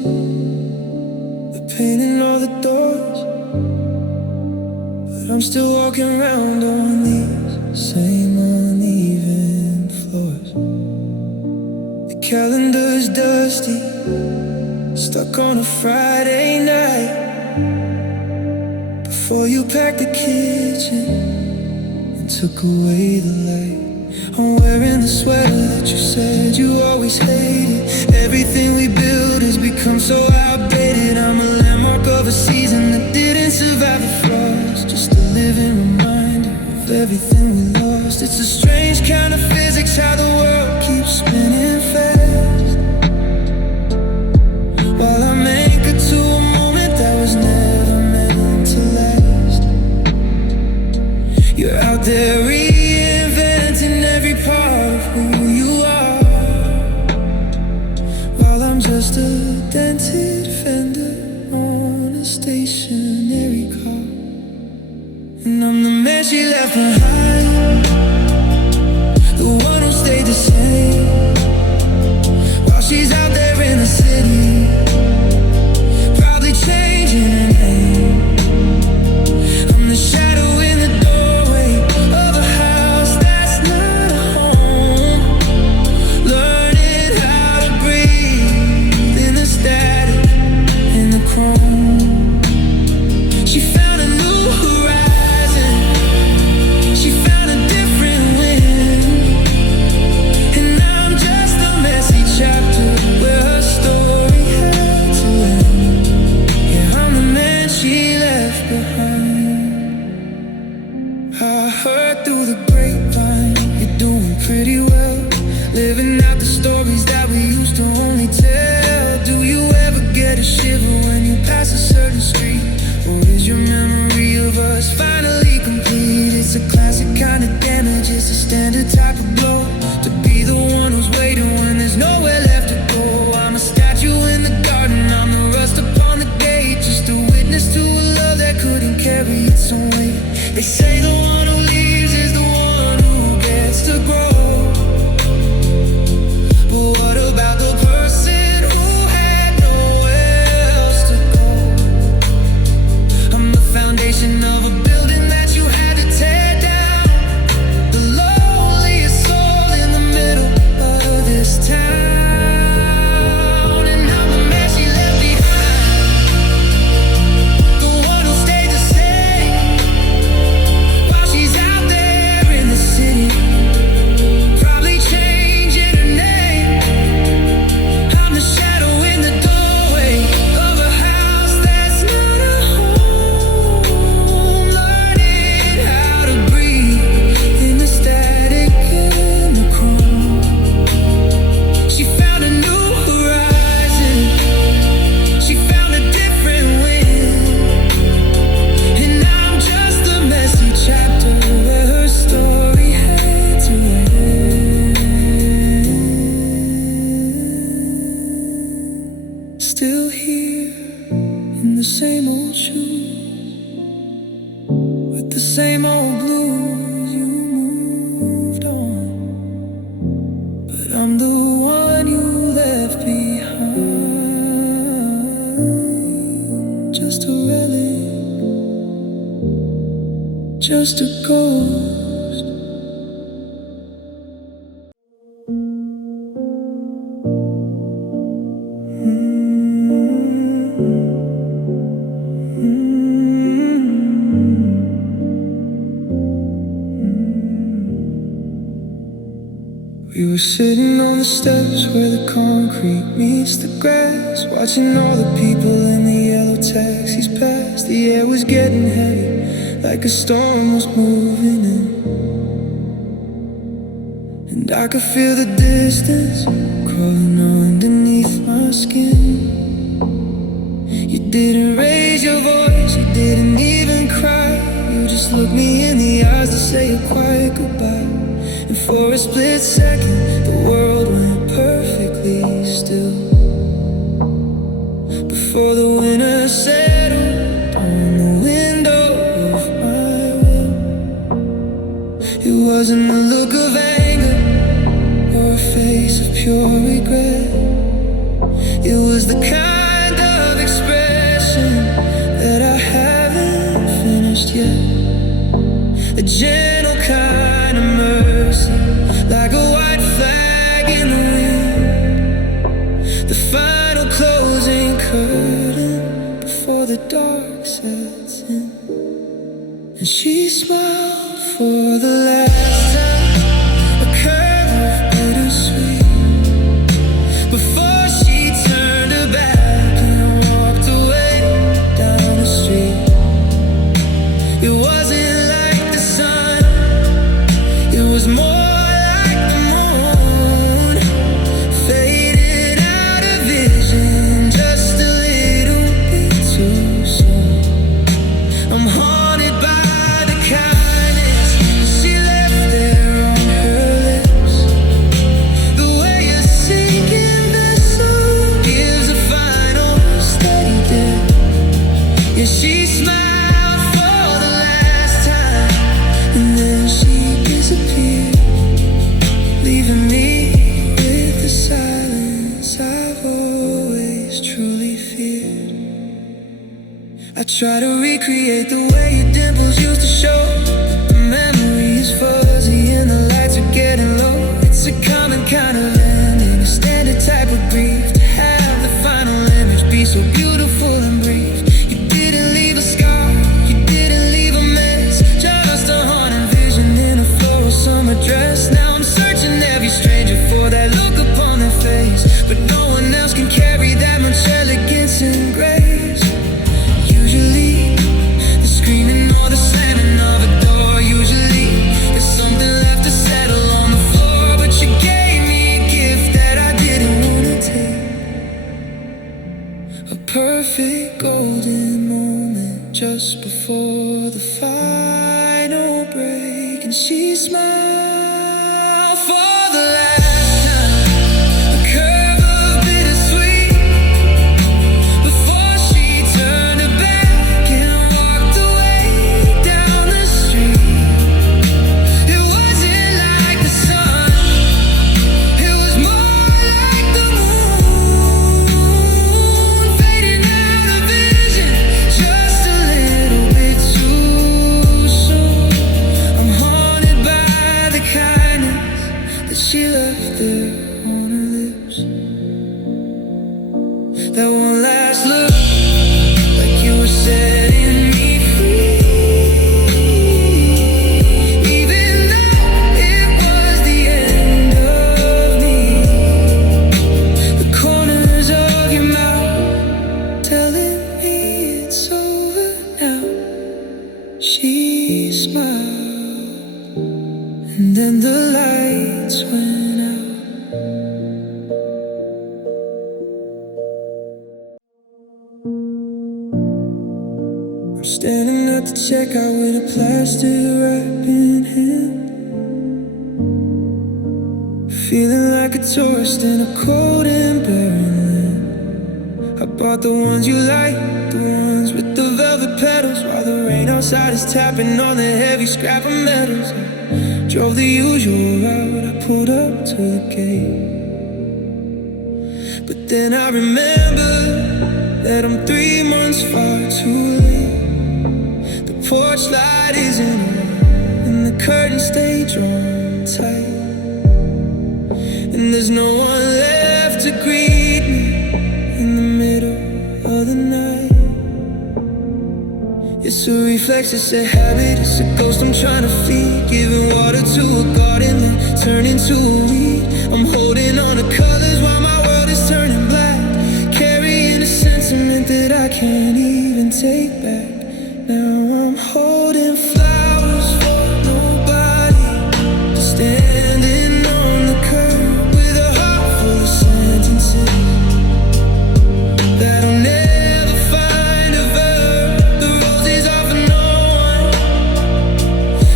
still walking around on these same uneven floors. The calendar's dusty, stuck on a Friday night. Before you packed the kitchen and took away the light, I'm wearing the sweater that you said you always hated. Everything we built has become so outdated. I'm a landmark of a season that didn't survive the frost, just a living reminder of everything we lost. It's a strange kind of physics, how the world keeps spinning fast, while I'm anchored to a moment that was never meant to last. You're out there reinventing every part of who you are, while I'm just a dented fender on a stationary car. And I'm the man she left behind, the one who stayed the same, while she's out there in the city, probably changing her name. I'm the shadow in the doorway of a house that's not a home, learning how to breathe in the static, in the chrome. She found a new horizon, she found a different wind, and now I'm just a messy chapter where her story had to end. Yeah, I'm the man she left behind. I heard through the grapevine you're doing pretty well, living out the stories that we used to only tell. Do you ever get a shiver when you pass a certain street? Or is your memory of us finally complete? It's a classic kind of damage, it's a standard type of blow, to be the one who's waiting when there's nowhere left to go. I'm a statue in the garden, I'm the rust upon the gate, just a witness to a love that couldn't carry its own weight. They say the one who leaves is the one who gets to grow, but what about the person who had nowhere else to go? I'm the foundation of a building that you had to tear down, the loneliest soul in the middle of this town. And I'm the man she left behind, the one who stayed the same, while she's out there in the city, probably changing her name. I'm the shadow in the doorway of a house that's not a home, learning how to breathe in the static, in the chrome. She found a new horizon, she found a different wind, and now I'm just a messy chapter where her story had to end. Still here in the same old shoes, with the same old blues. You moved on, but I'm the one you left behind. Just a relic, just a ghost. We were sitting on the steps where the concrete meets the grass, watching all the people in the yellow taxis pass. The air was getting heavy, like a storm was moving in, and I could feel the distance crawling underneath my skin. You didn't raise your voice, you didn't even cry, you just looked me in the eyes to say a quiet goodbye. And for a split second, the world went perfectly still, before the winter settled on the window of my room. It wasn't a look of anger or a face of pure regret. It was the kind of expression that I haven't finished yet. gentle kind of mercy, like a white flag in the wind. The final closing curtain before the dark sets in. And she smiled for the last time, a curve of bittersweet, before she turned her back and walked away down the street. It wasn't like the sun, it was more like the moon, faded out of vision just a little bit too soon. I'm haunted by the kindness she left there on her lips. The way a sinking vessel gives a final steady dip. Yeah, she smiled for the last time, and then she disappeared, leaving me with the silence I've always truly feared. I try to recreate the way your dimples used to show. The memory is fuzzy and the lights are getting low. It's a common kind of ending, a standard type of grief, to have the final image be so beautiful and brief. You didn't leave a scar, you didn't leave a mess, just a haunted vision in a floral summer dress. Now I'm searching every stranger for that look upon their face, but no one else can carry that much elegance and grace. Usually, the screaming or the slamming of a door. Usually, there's something left to settle on the floor, but you gave me a gift that I didn't wanna take. A perfect golden moment just before the final break, and she smiled for the last time, a curve of bittersweet, before she turned her back and walked away down the street. It wasn't like the sun, it was more like the moon, fading out of vision just a little bit too soon. I'm haunted by the kindness that she left there on her lips. That one last look, like you were setting me free. Even though it was the end of me, the corners of your mouth telling me it's over now. She smiled, and then the lights went out. I'm standing at the checkout with a plastic wrapping hand, feeling like a tourist in a cold and barren land. I bought the ones you like, the ones with the velvet petals, while the rain outside is tapping on the heavy scrap of metals. I drove the usual route, I pulled up to the gate, but then I remembered that I'm 3 months far too late. The porch light isn't on, and the curtains stay drawn tight, and there's no one left to greet me in the middle of the night. It's a reflex, it's a habit, it's a ghost I'm trying to feed, giving water to a garden and turning to a weed. I'm holding on to colors while my world is turning black, carrying a sentiment that I can't even take back. Now I'm holding flowers for nobody, just standing on the curb with a heart full of sentences that I'll never find a verb. The roses are for no one,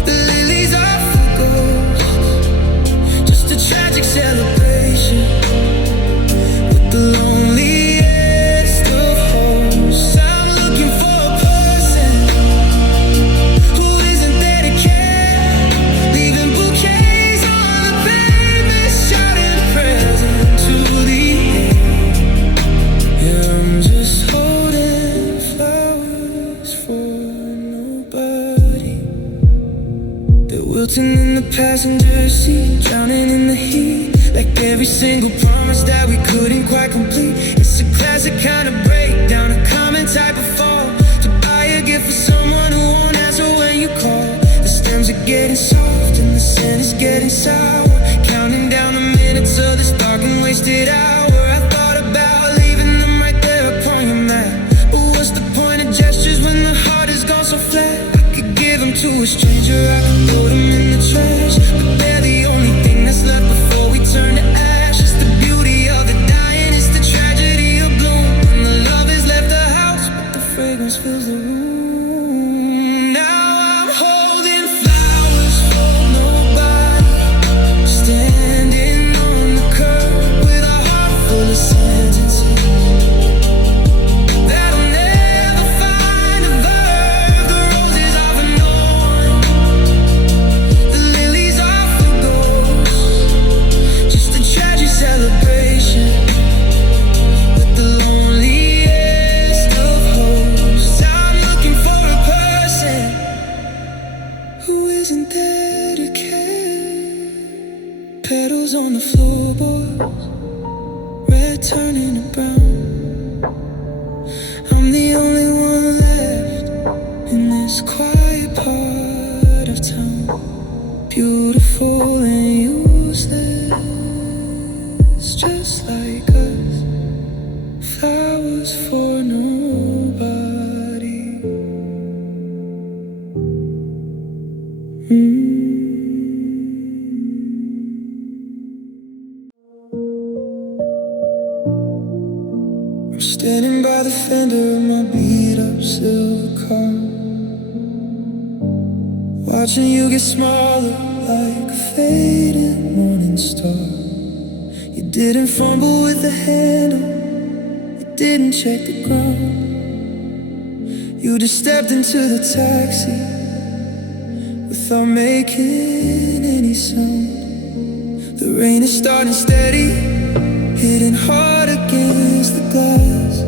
the lilies are for ghosts, just a tragic celebration with the loneliest of hosts. I'm looking for a person wilting in the passenger seat, drowning in the heat, like every single promise that we couldn't quite complete. It's a classic kind of breakdown, a common type of fall, to buy a gift for someone who won't answer when you call. The stems are getting soft and the sand is getting sour, counting down the minutes of this dark and wasted hour. I thought about leaving them right there upon your mat, but what's the point of gestures when the heart is gone so flat? I could give them to a stranger, I could throw them in the trash, but they're the only thing that's left before we turn to ash. It's the beauty of the dying, it's the tragedy of bloom, when the love has left the house but the fragrance fills the room. Now I'm holding flowers for nobody, standing on the curb with a heart full of sentences that'll never find a verb. The roses are for no one, the lilies are for ghosts, just a tragic celebration with the loneliest of hosts. I'm looking for a person who isn't there to care. Petals on the floorboards, red turning to brown. I'm the only one left in this quiet part of town, beautiful and useless, just like us, flowers for nobody. I'm standing by the fender of my beat-up silver car, watching you get smaller like a fading morning star. You didn't fumble with the handle, you didn't check the ground. You just stepped into the taxi without making any sound. The rain is starting steady, hitting hard against the glass,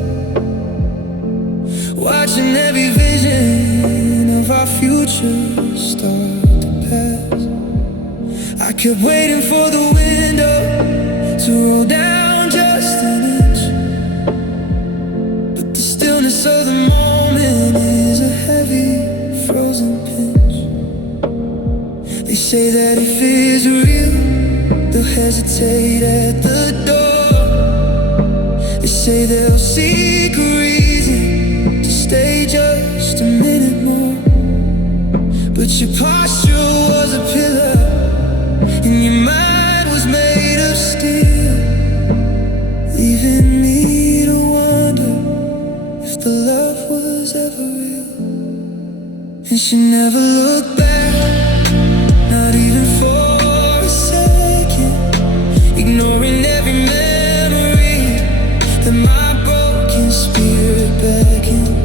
watching every vision of our future start to pass. I kept waiting for the window to roll down just an inch, but the stillness of the moment is a heavy frozen pinch. They say that if it's real, they'll hesitate at the door. They say they'll seek a reason to stay just a minute more, but your posture was a pillar and your mind was made of steel, leaving me to wonder if the love was ever real. And she never looked back, not even for a second, ignoring every memory that my broken spirit beckoned.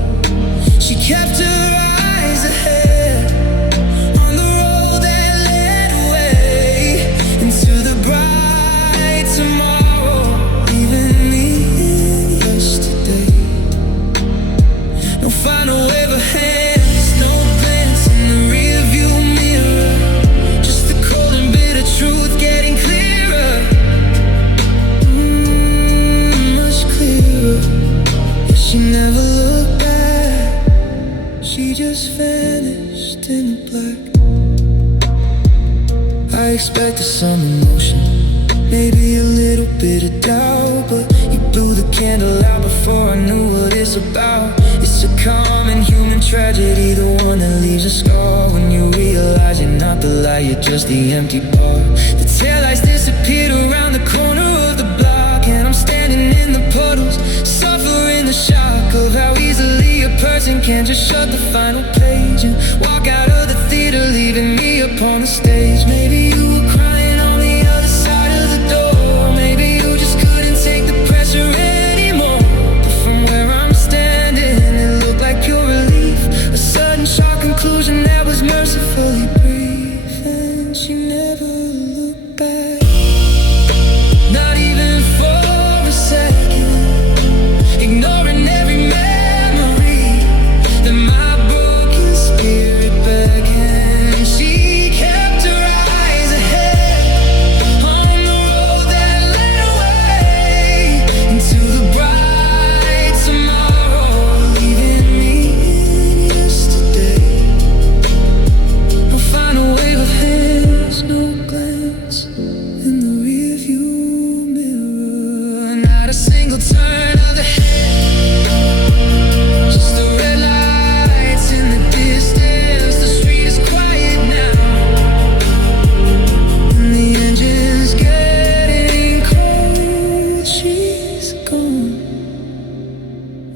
She kept her eyes ahead on the road that led away into the bright tomorrow, leaving me in yesterday. No final wave of hands, no glance in the rearview mirror, just the cold and bitter truth getting clearer, much clearer. Yeah, she never looked back, she just vanished in the black. I expected some emotion, maybe a little bit of doubt, but you blew the candle out before I knew what it's about. It's a common human tragedy, the one that leaves a scar when you realize you're not the light, you're just the empty bar. The taillights disappeared around the corner of the block, and I'm standing in the puddles, suffering the shock of how easily a person can just shut the final page and walk out of the theater, leaving me upon the stage. Maybe you were crying on the other side of the door, maybe you just couldn't take the pressure anymore, but from where I'm standing it looked like pure relief, a sudden sharp conclusion that was mercifully brief. And she never looked back.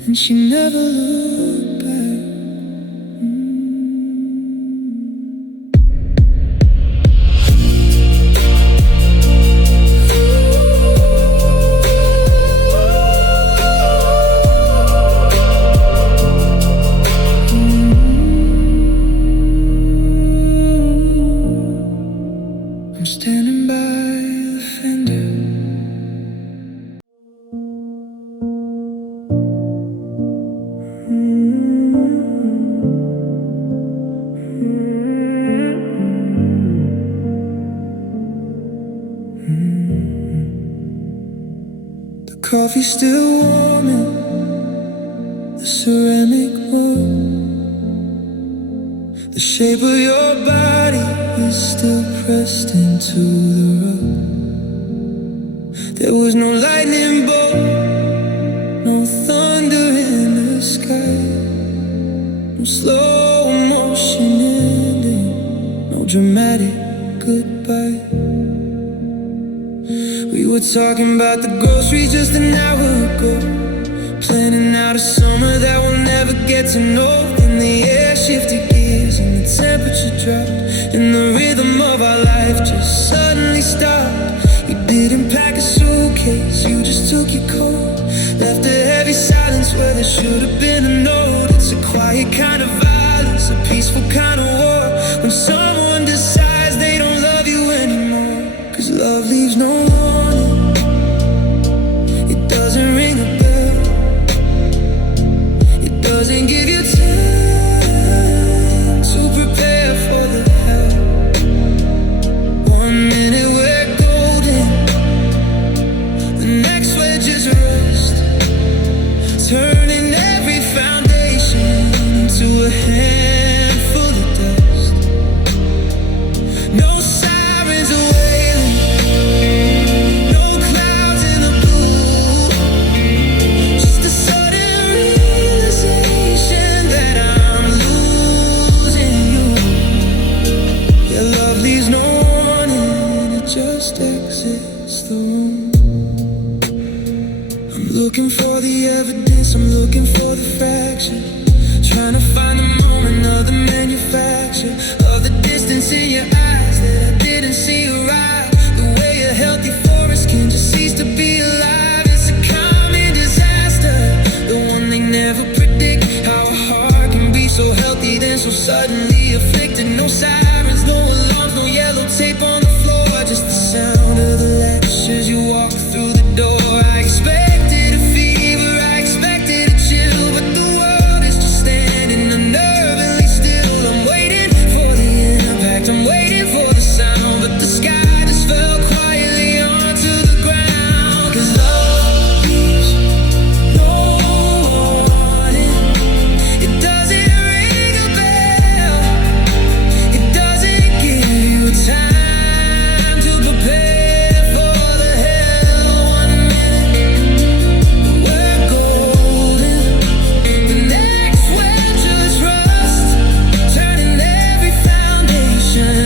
and she never looked back. I'm standing by the fender. The coffee's still warm in the ceramic mug. The shape of your body is still pressed into the rug. There was no lightning bolt, no thunder in the sky, no slow motion ending, no dramatic goodbye. We were talking about the groceries just an hour ago, planning out a summer that we'll never get to know. Then the air shifted gears and the temperature dropped, and the rhythm of our life just suddenly stopped. You didn't pack a suitcase, you just took your coat, left a heavy silence where there should have been a note. It's a quiet kind of violence, a peaceful kind of war, when someone decides they don't love you anymore. 'Cause love leaves no warning, it doesn't ring a bell, it doesn't give you time to prepare for the hell. 1 minute we're golden, the next we're just rust, turning every foundation into a handful of dust. No sirens are wailing, no clouds in the blue, just a sudden realization that I'm losing you. Yeah, love leaves no warning, it just exits the room. I'm looking for the evidence, I'm looking for the fraction, trying to find the moment of the manufacture of the distance in your eyes that I didn't see arrive. The way a healthy forest can just cease to be alive. It's a common disaster, the one they never predict. How a heart can be so healthy then so suddenly afflicted. No sirens, no alarms, no yellow tape on the floor, just the sound of the latch as you walk through the door. I expected a fever, I expected a chill, but the world is just standing unnervingly still. I'm waiting for the impact, I'm waiting for the sound, but the sky just fell quietly onto the ground. 'Cause love leaves no warning, it doesn't ring a bell, it doesn't give you time to prepare for the hell. 1 minute we're golden, the next we're just rust, turning every foundation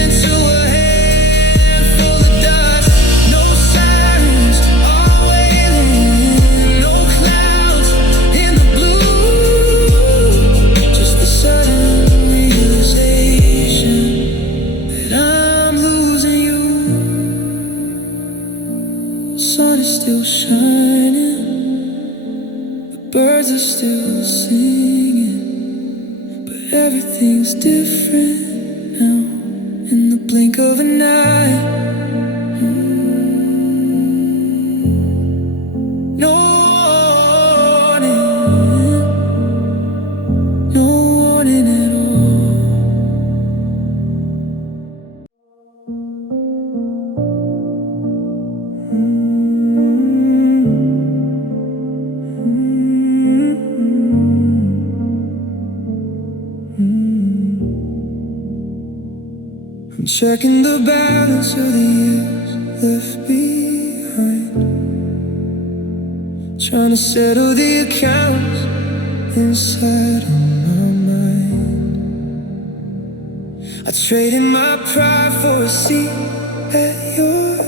into a handful of dust. No sirens are wailing, no clouds in the blue, just the sudden realization that I'm losing you. The sun is still shining, the birds are still singing, but everything's different now in the blink of an eye. No warning, no warning at all. I'm checking the balance of the years left behind, trying to settle the accounts inside of my mind. I traded my pride for a seat at your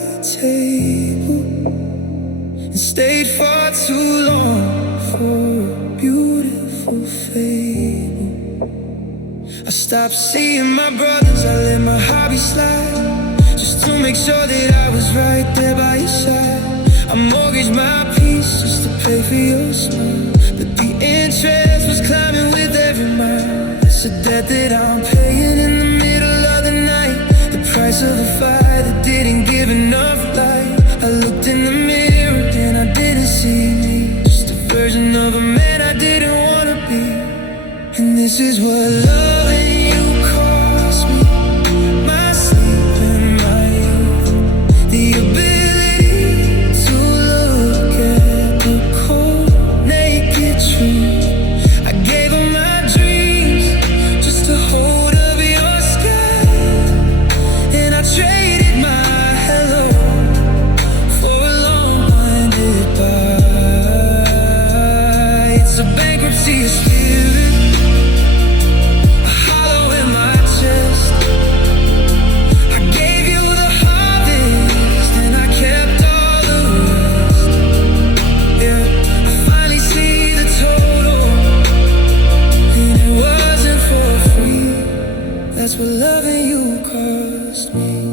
table and stayed far too long for Stopped seeing my brothers, I let my hobby slide, just to make sure that I was right there by your side. I mortgaged my peace just to pay for your smile, but the interest was climbing with every mile. It's a debt that I'm paying in the middle of the night, the price of the fire that didn't give enough light. I looked in the mirror and I didn't see me, just a version of a man I didn't wanna be. And this is what loving you cost me, my sleep and my youth, the ability to look at the cold, naked truth. I gave up my dreams just to hold up your sky, and I traded my hello for a long-winded bye. It's a bankruptcy of spirit, that's what loving you cost me.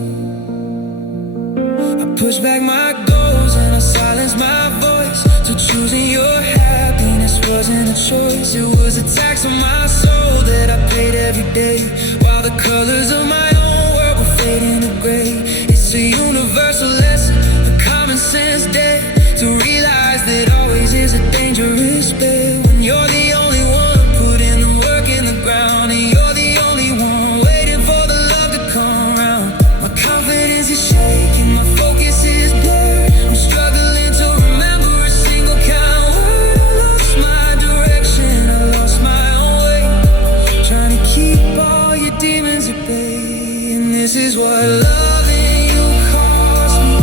I pushed back my goals and I silenced my voice, so choosing your happiness wasn't a choice. It was a tax on my soul that I paid every day, while the colors of my own world were fading to gray. It's a universal lesson, a common sense debt, to realize that always is a dangerous bet. When you're the only one putting the work in the ground, and you're the only one waiting for the love to come round. My confidence is shaking, my focus is blurred, I'm struggling to remember a single kind word. I lost my direction, I lost my own way, trying to keep all your demons at bay. And this is what loving you cost me,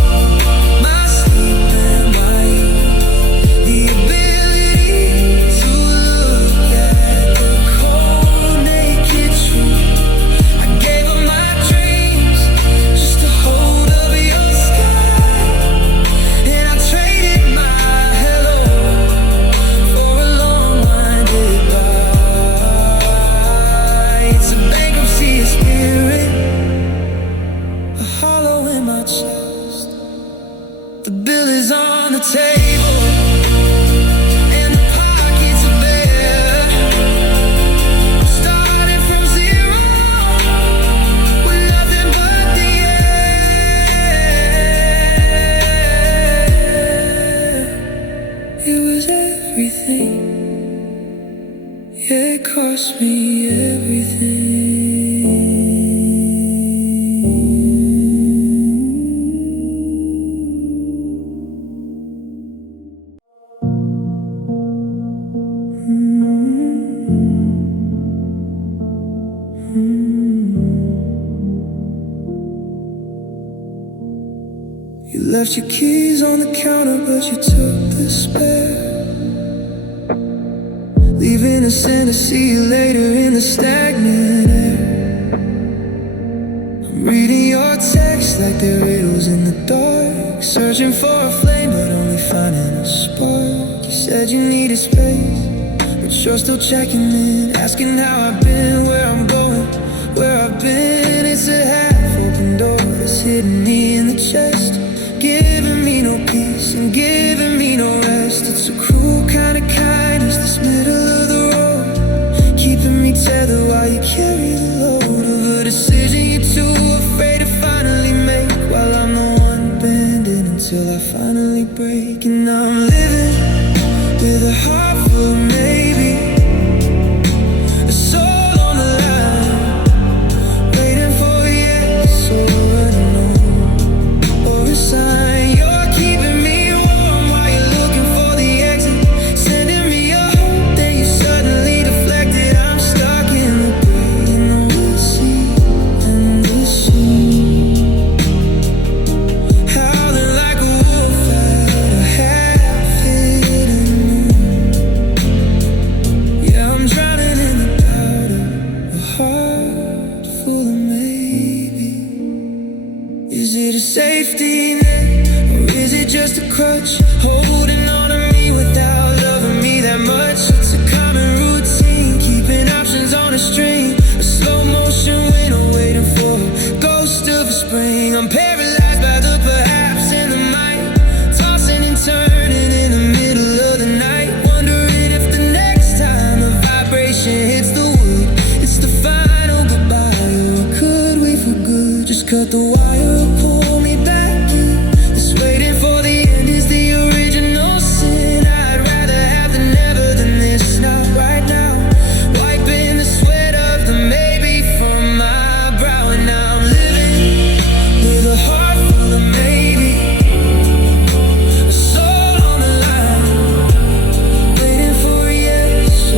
my sleep and my youth, the ability to look at the cold, naked truth. I gave up my dreams just to hold up your sky, and I traded my hello for a long-winded bye. It's a bankruptcy of spirit, a hollow in my chest. The bill is on the table and the pockets are bare. I'm starting from zero with nothing but the air. It was everything, yeah, it cost me everything. You left your keys on the counter, but you took the spare, leaving us in to see you later in the stagnant air. I'm reading your texts like they're riddles in the dark, searching for a flame but only finding a spark. You said you needed space, but you're still checking in, asking how I've been, where I'm going, where I've been. It's a half-open door that's hitting me in the chest, giving me no peace and giving me no rest. It's a cruel kind of kindness, this middle of the road, keeping me tethered while you carry the load of a decision you're too afraid to finally make, while I'm the one bending until I finally break. And I'm living with a heart full of maybe, a soul on the line, waiting for a yes or a no, or a sign. You're keeping me warm while you're looking for the exit, sending me a hope, then you suddenly deflected. I'm stuck in the gray, you know we'll see, and we'll soon, howling like a wolf at a half-hidden moon. cut the wire, pull me back in. This waiting for the end is the original sin. I'd rather have the never than this, not right now. Wiping the sweat of the maybe from my brow. And now I'm living with a heart full of maybe, a soul on the line, waiting for a yes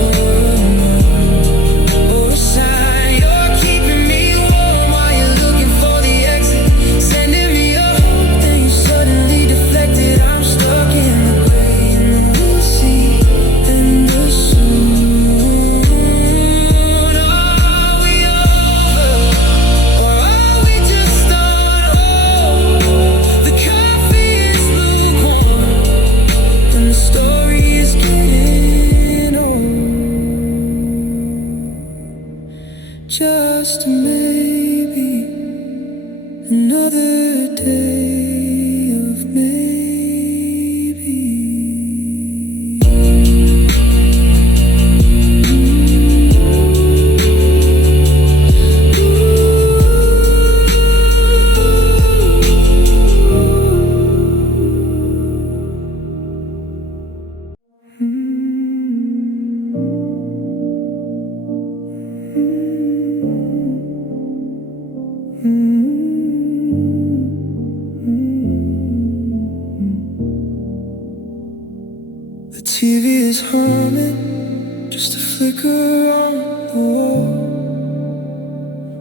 or a sign. You're keeping me warm while you're looking for the exit, sending me a hope, then you suddenly deflected. I'm stuck in the gray, and the we'll see, and the soon. Are we over, or are we just on hold? The coffee is lukewarm, and the story is getting old. Just a maybe, another day of maybe. The TV is humming, just a flicker on the wall,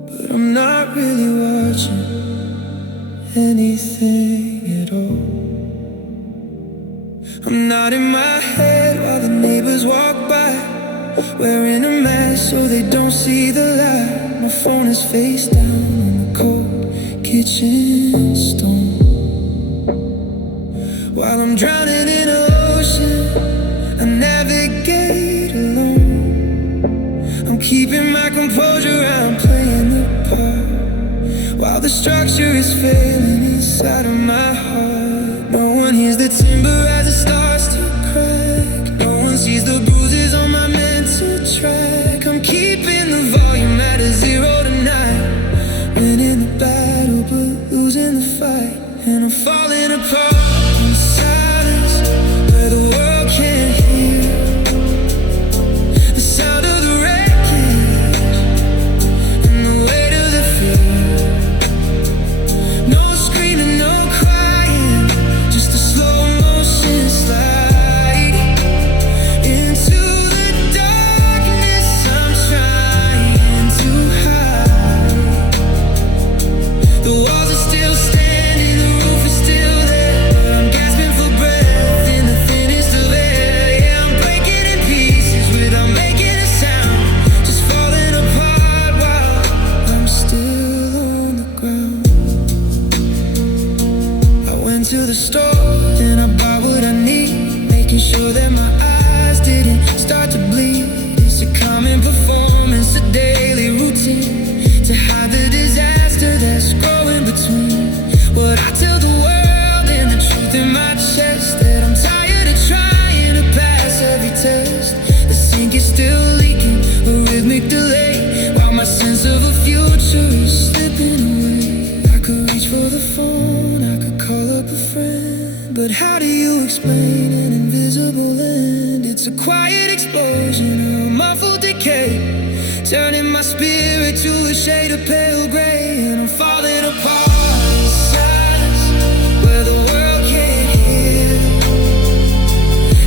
but I'm not really watching anything at all. I'm not in my head while the neighbors walk by, wearing a mask so they don't see the light. My phone is face down on the cold kitchen stone, while I'm drowning in an ocean I navigate alone. I'm keeping my composure, I'm playing the part, while the structure is failing inside of my heart. No one hears the timber as it starts to crack, no one sees the bruises on my mental track. I'm keeping the volume at a 0 tonight, winning the battle but losing the fight. And I'm falling apart in silence where the world can't hear the sound of the wreckage and the weight of the fear. No screaming, no crying, just a slow motion slide into the darkness. I'm trying to hide. The walls are still standing, the roof is still there, but I'm gasping for breath in the thinnest of air. Yeah, I'm breaking in pieces without making a sound, just falling apart while I'm still on the ground. I went to the store and I bought what I need, making sure that my eyes didn't start to bleed. It's a common performance, a daily routine, to hide the disaster that's growing between what I tell the world and the truth in my chest. That I'm tired of trying to pass every test. The sink is still leaking, a rhythmic delay, while my sense of a future is slipping away. I could reach for the phone, I could call up a friend, but how do you explain an invisible end? It's a quiet explosion of muffled decay, turning my spirit to a shade of pale gray. And I'm falling apart in silence where the world can't hear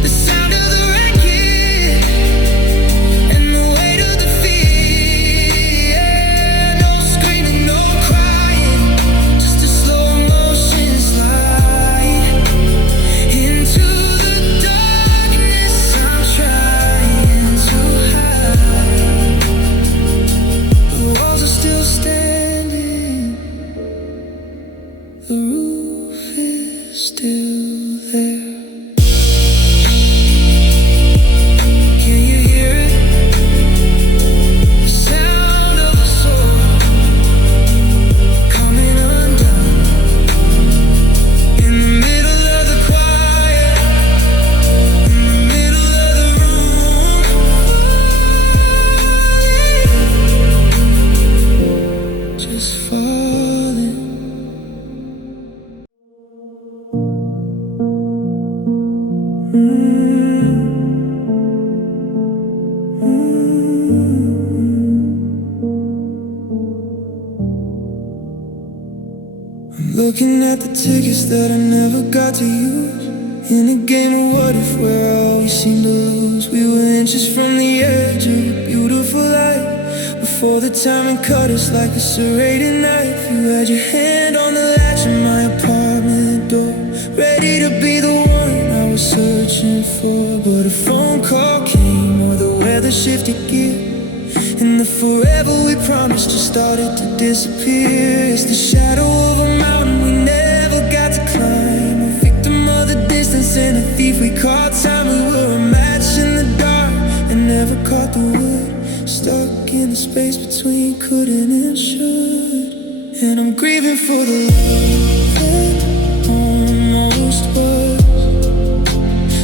the sound of the wreckage and the weight of the fear. Yeah, no screaming, no crying, just a slow motion slide into the darkness. I'm trying to hide. The walls are still standing, at the tickets that I never got to use. In a game of what if where I always seem to lose. We were inches from the edge of a beautiful life before the timing cut us like a serrated knife. You had your hand on the latch of my apartment door, ready to be the one I was searching for. But a phone call came or the weather shifted gear, and the forever we promised just started to disappear. It's the shadow of a mountain we never got to climb, a victim of the distance and a thief we caught time. We were a match in the dark and never caught the wood, stuck in the space between couldn't and should. And I'm grieving for the love that almost was,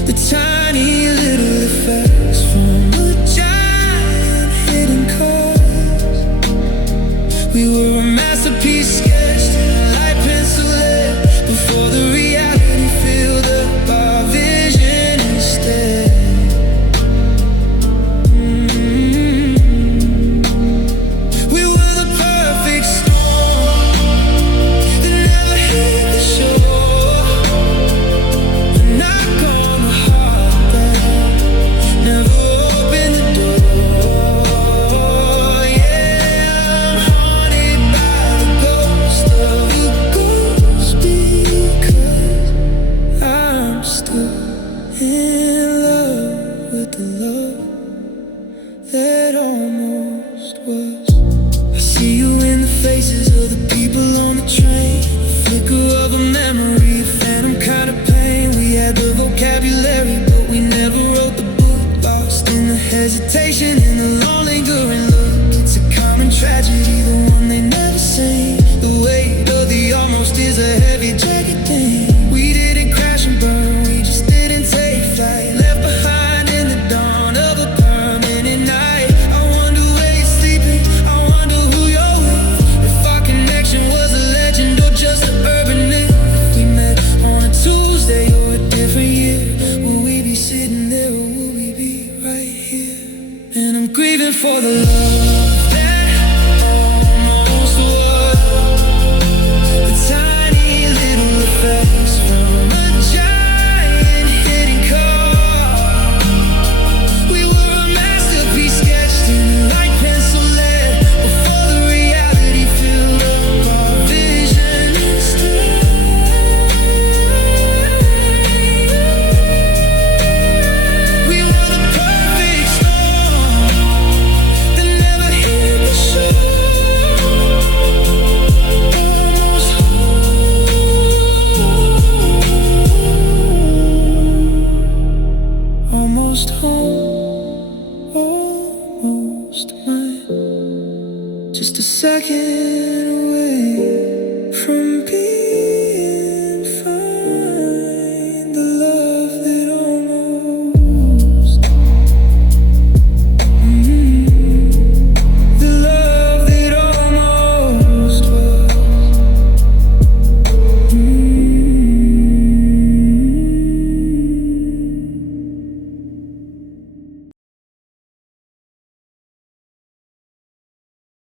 the tiny little effects from a giant hidden cause. We were a masterpiece sketched in a light pencil lead before the reality filled up our vision instead. We were the perfect storm that never hit the shore, a knock on the heart that never opened the door. Yeah, I'm haunted by the ghost of a ghost because I'm still in love with the love that almost was. I see you in the faces of the people on the train, a flicker of a memory, a phantom kind of pain. We had the vocabulary, but we never wrote the book. Lost in the hesitation and the long lingering look. It's a common tragedy, the one they never say. The weight of the almost is a heavy jagged thing. We didn't crash and burn, we just didn't take flight, left behind in the dawn of a permanent night. I wonder where you're sleeping, I wonder who you're with, if our connection was a legend or just an urban myth. If we met on a Tuesday or a different year, will we be sitting there or will we be right here? And I'm grieving for the love that almost was, the tiny little effects from a giant hidden car. We were a masterpiece sketched in a light pencil lead before the reality filled up our vision instead. We were the perfect storm that never hit the shore, almost home, almost mine. Just a second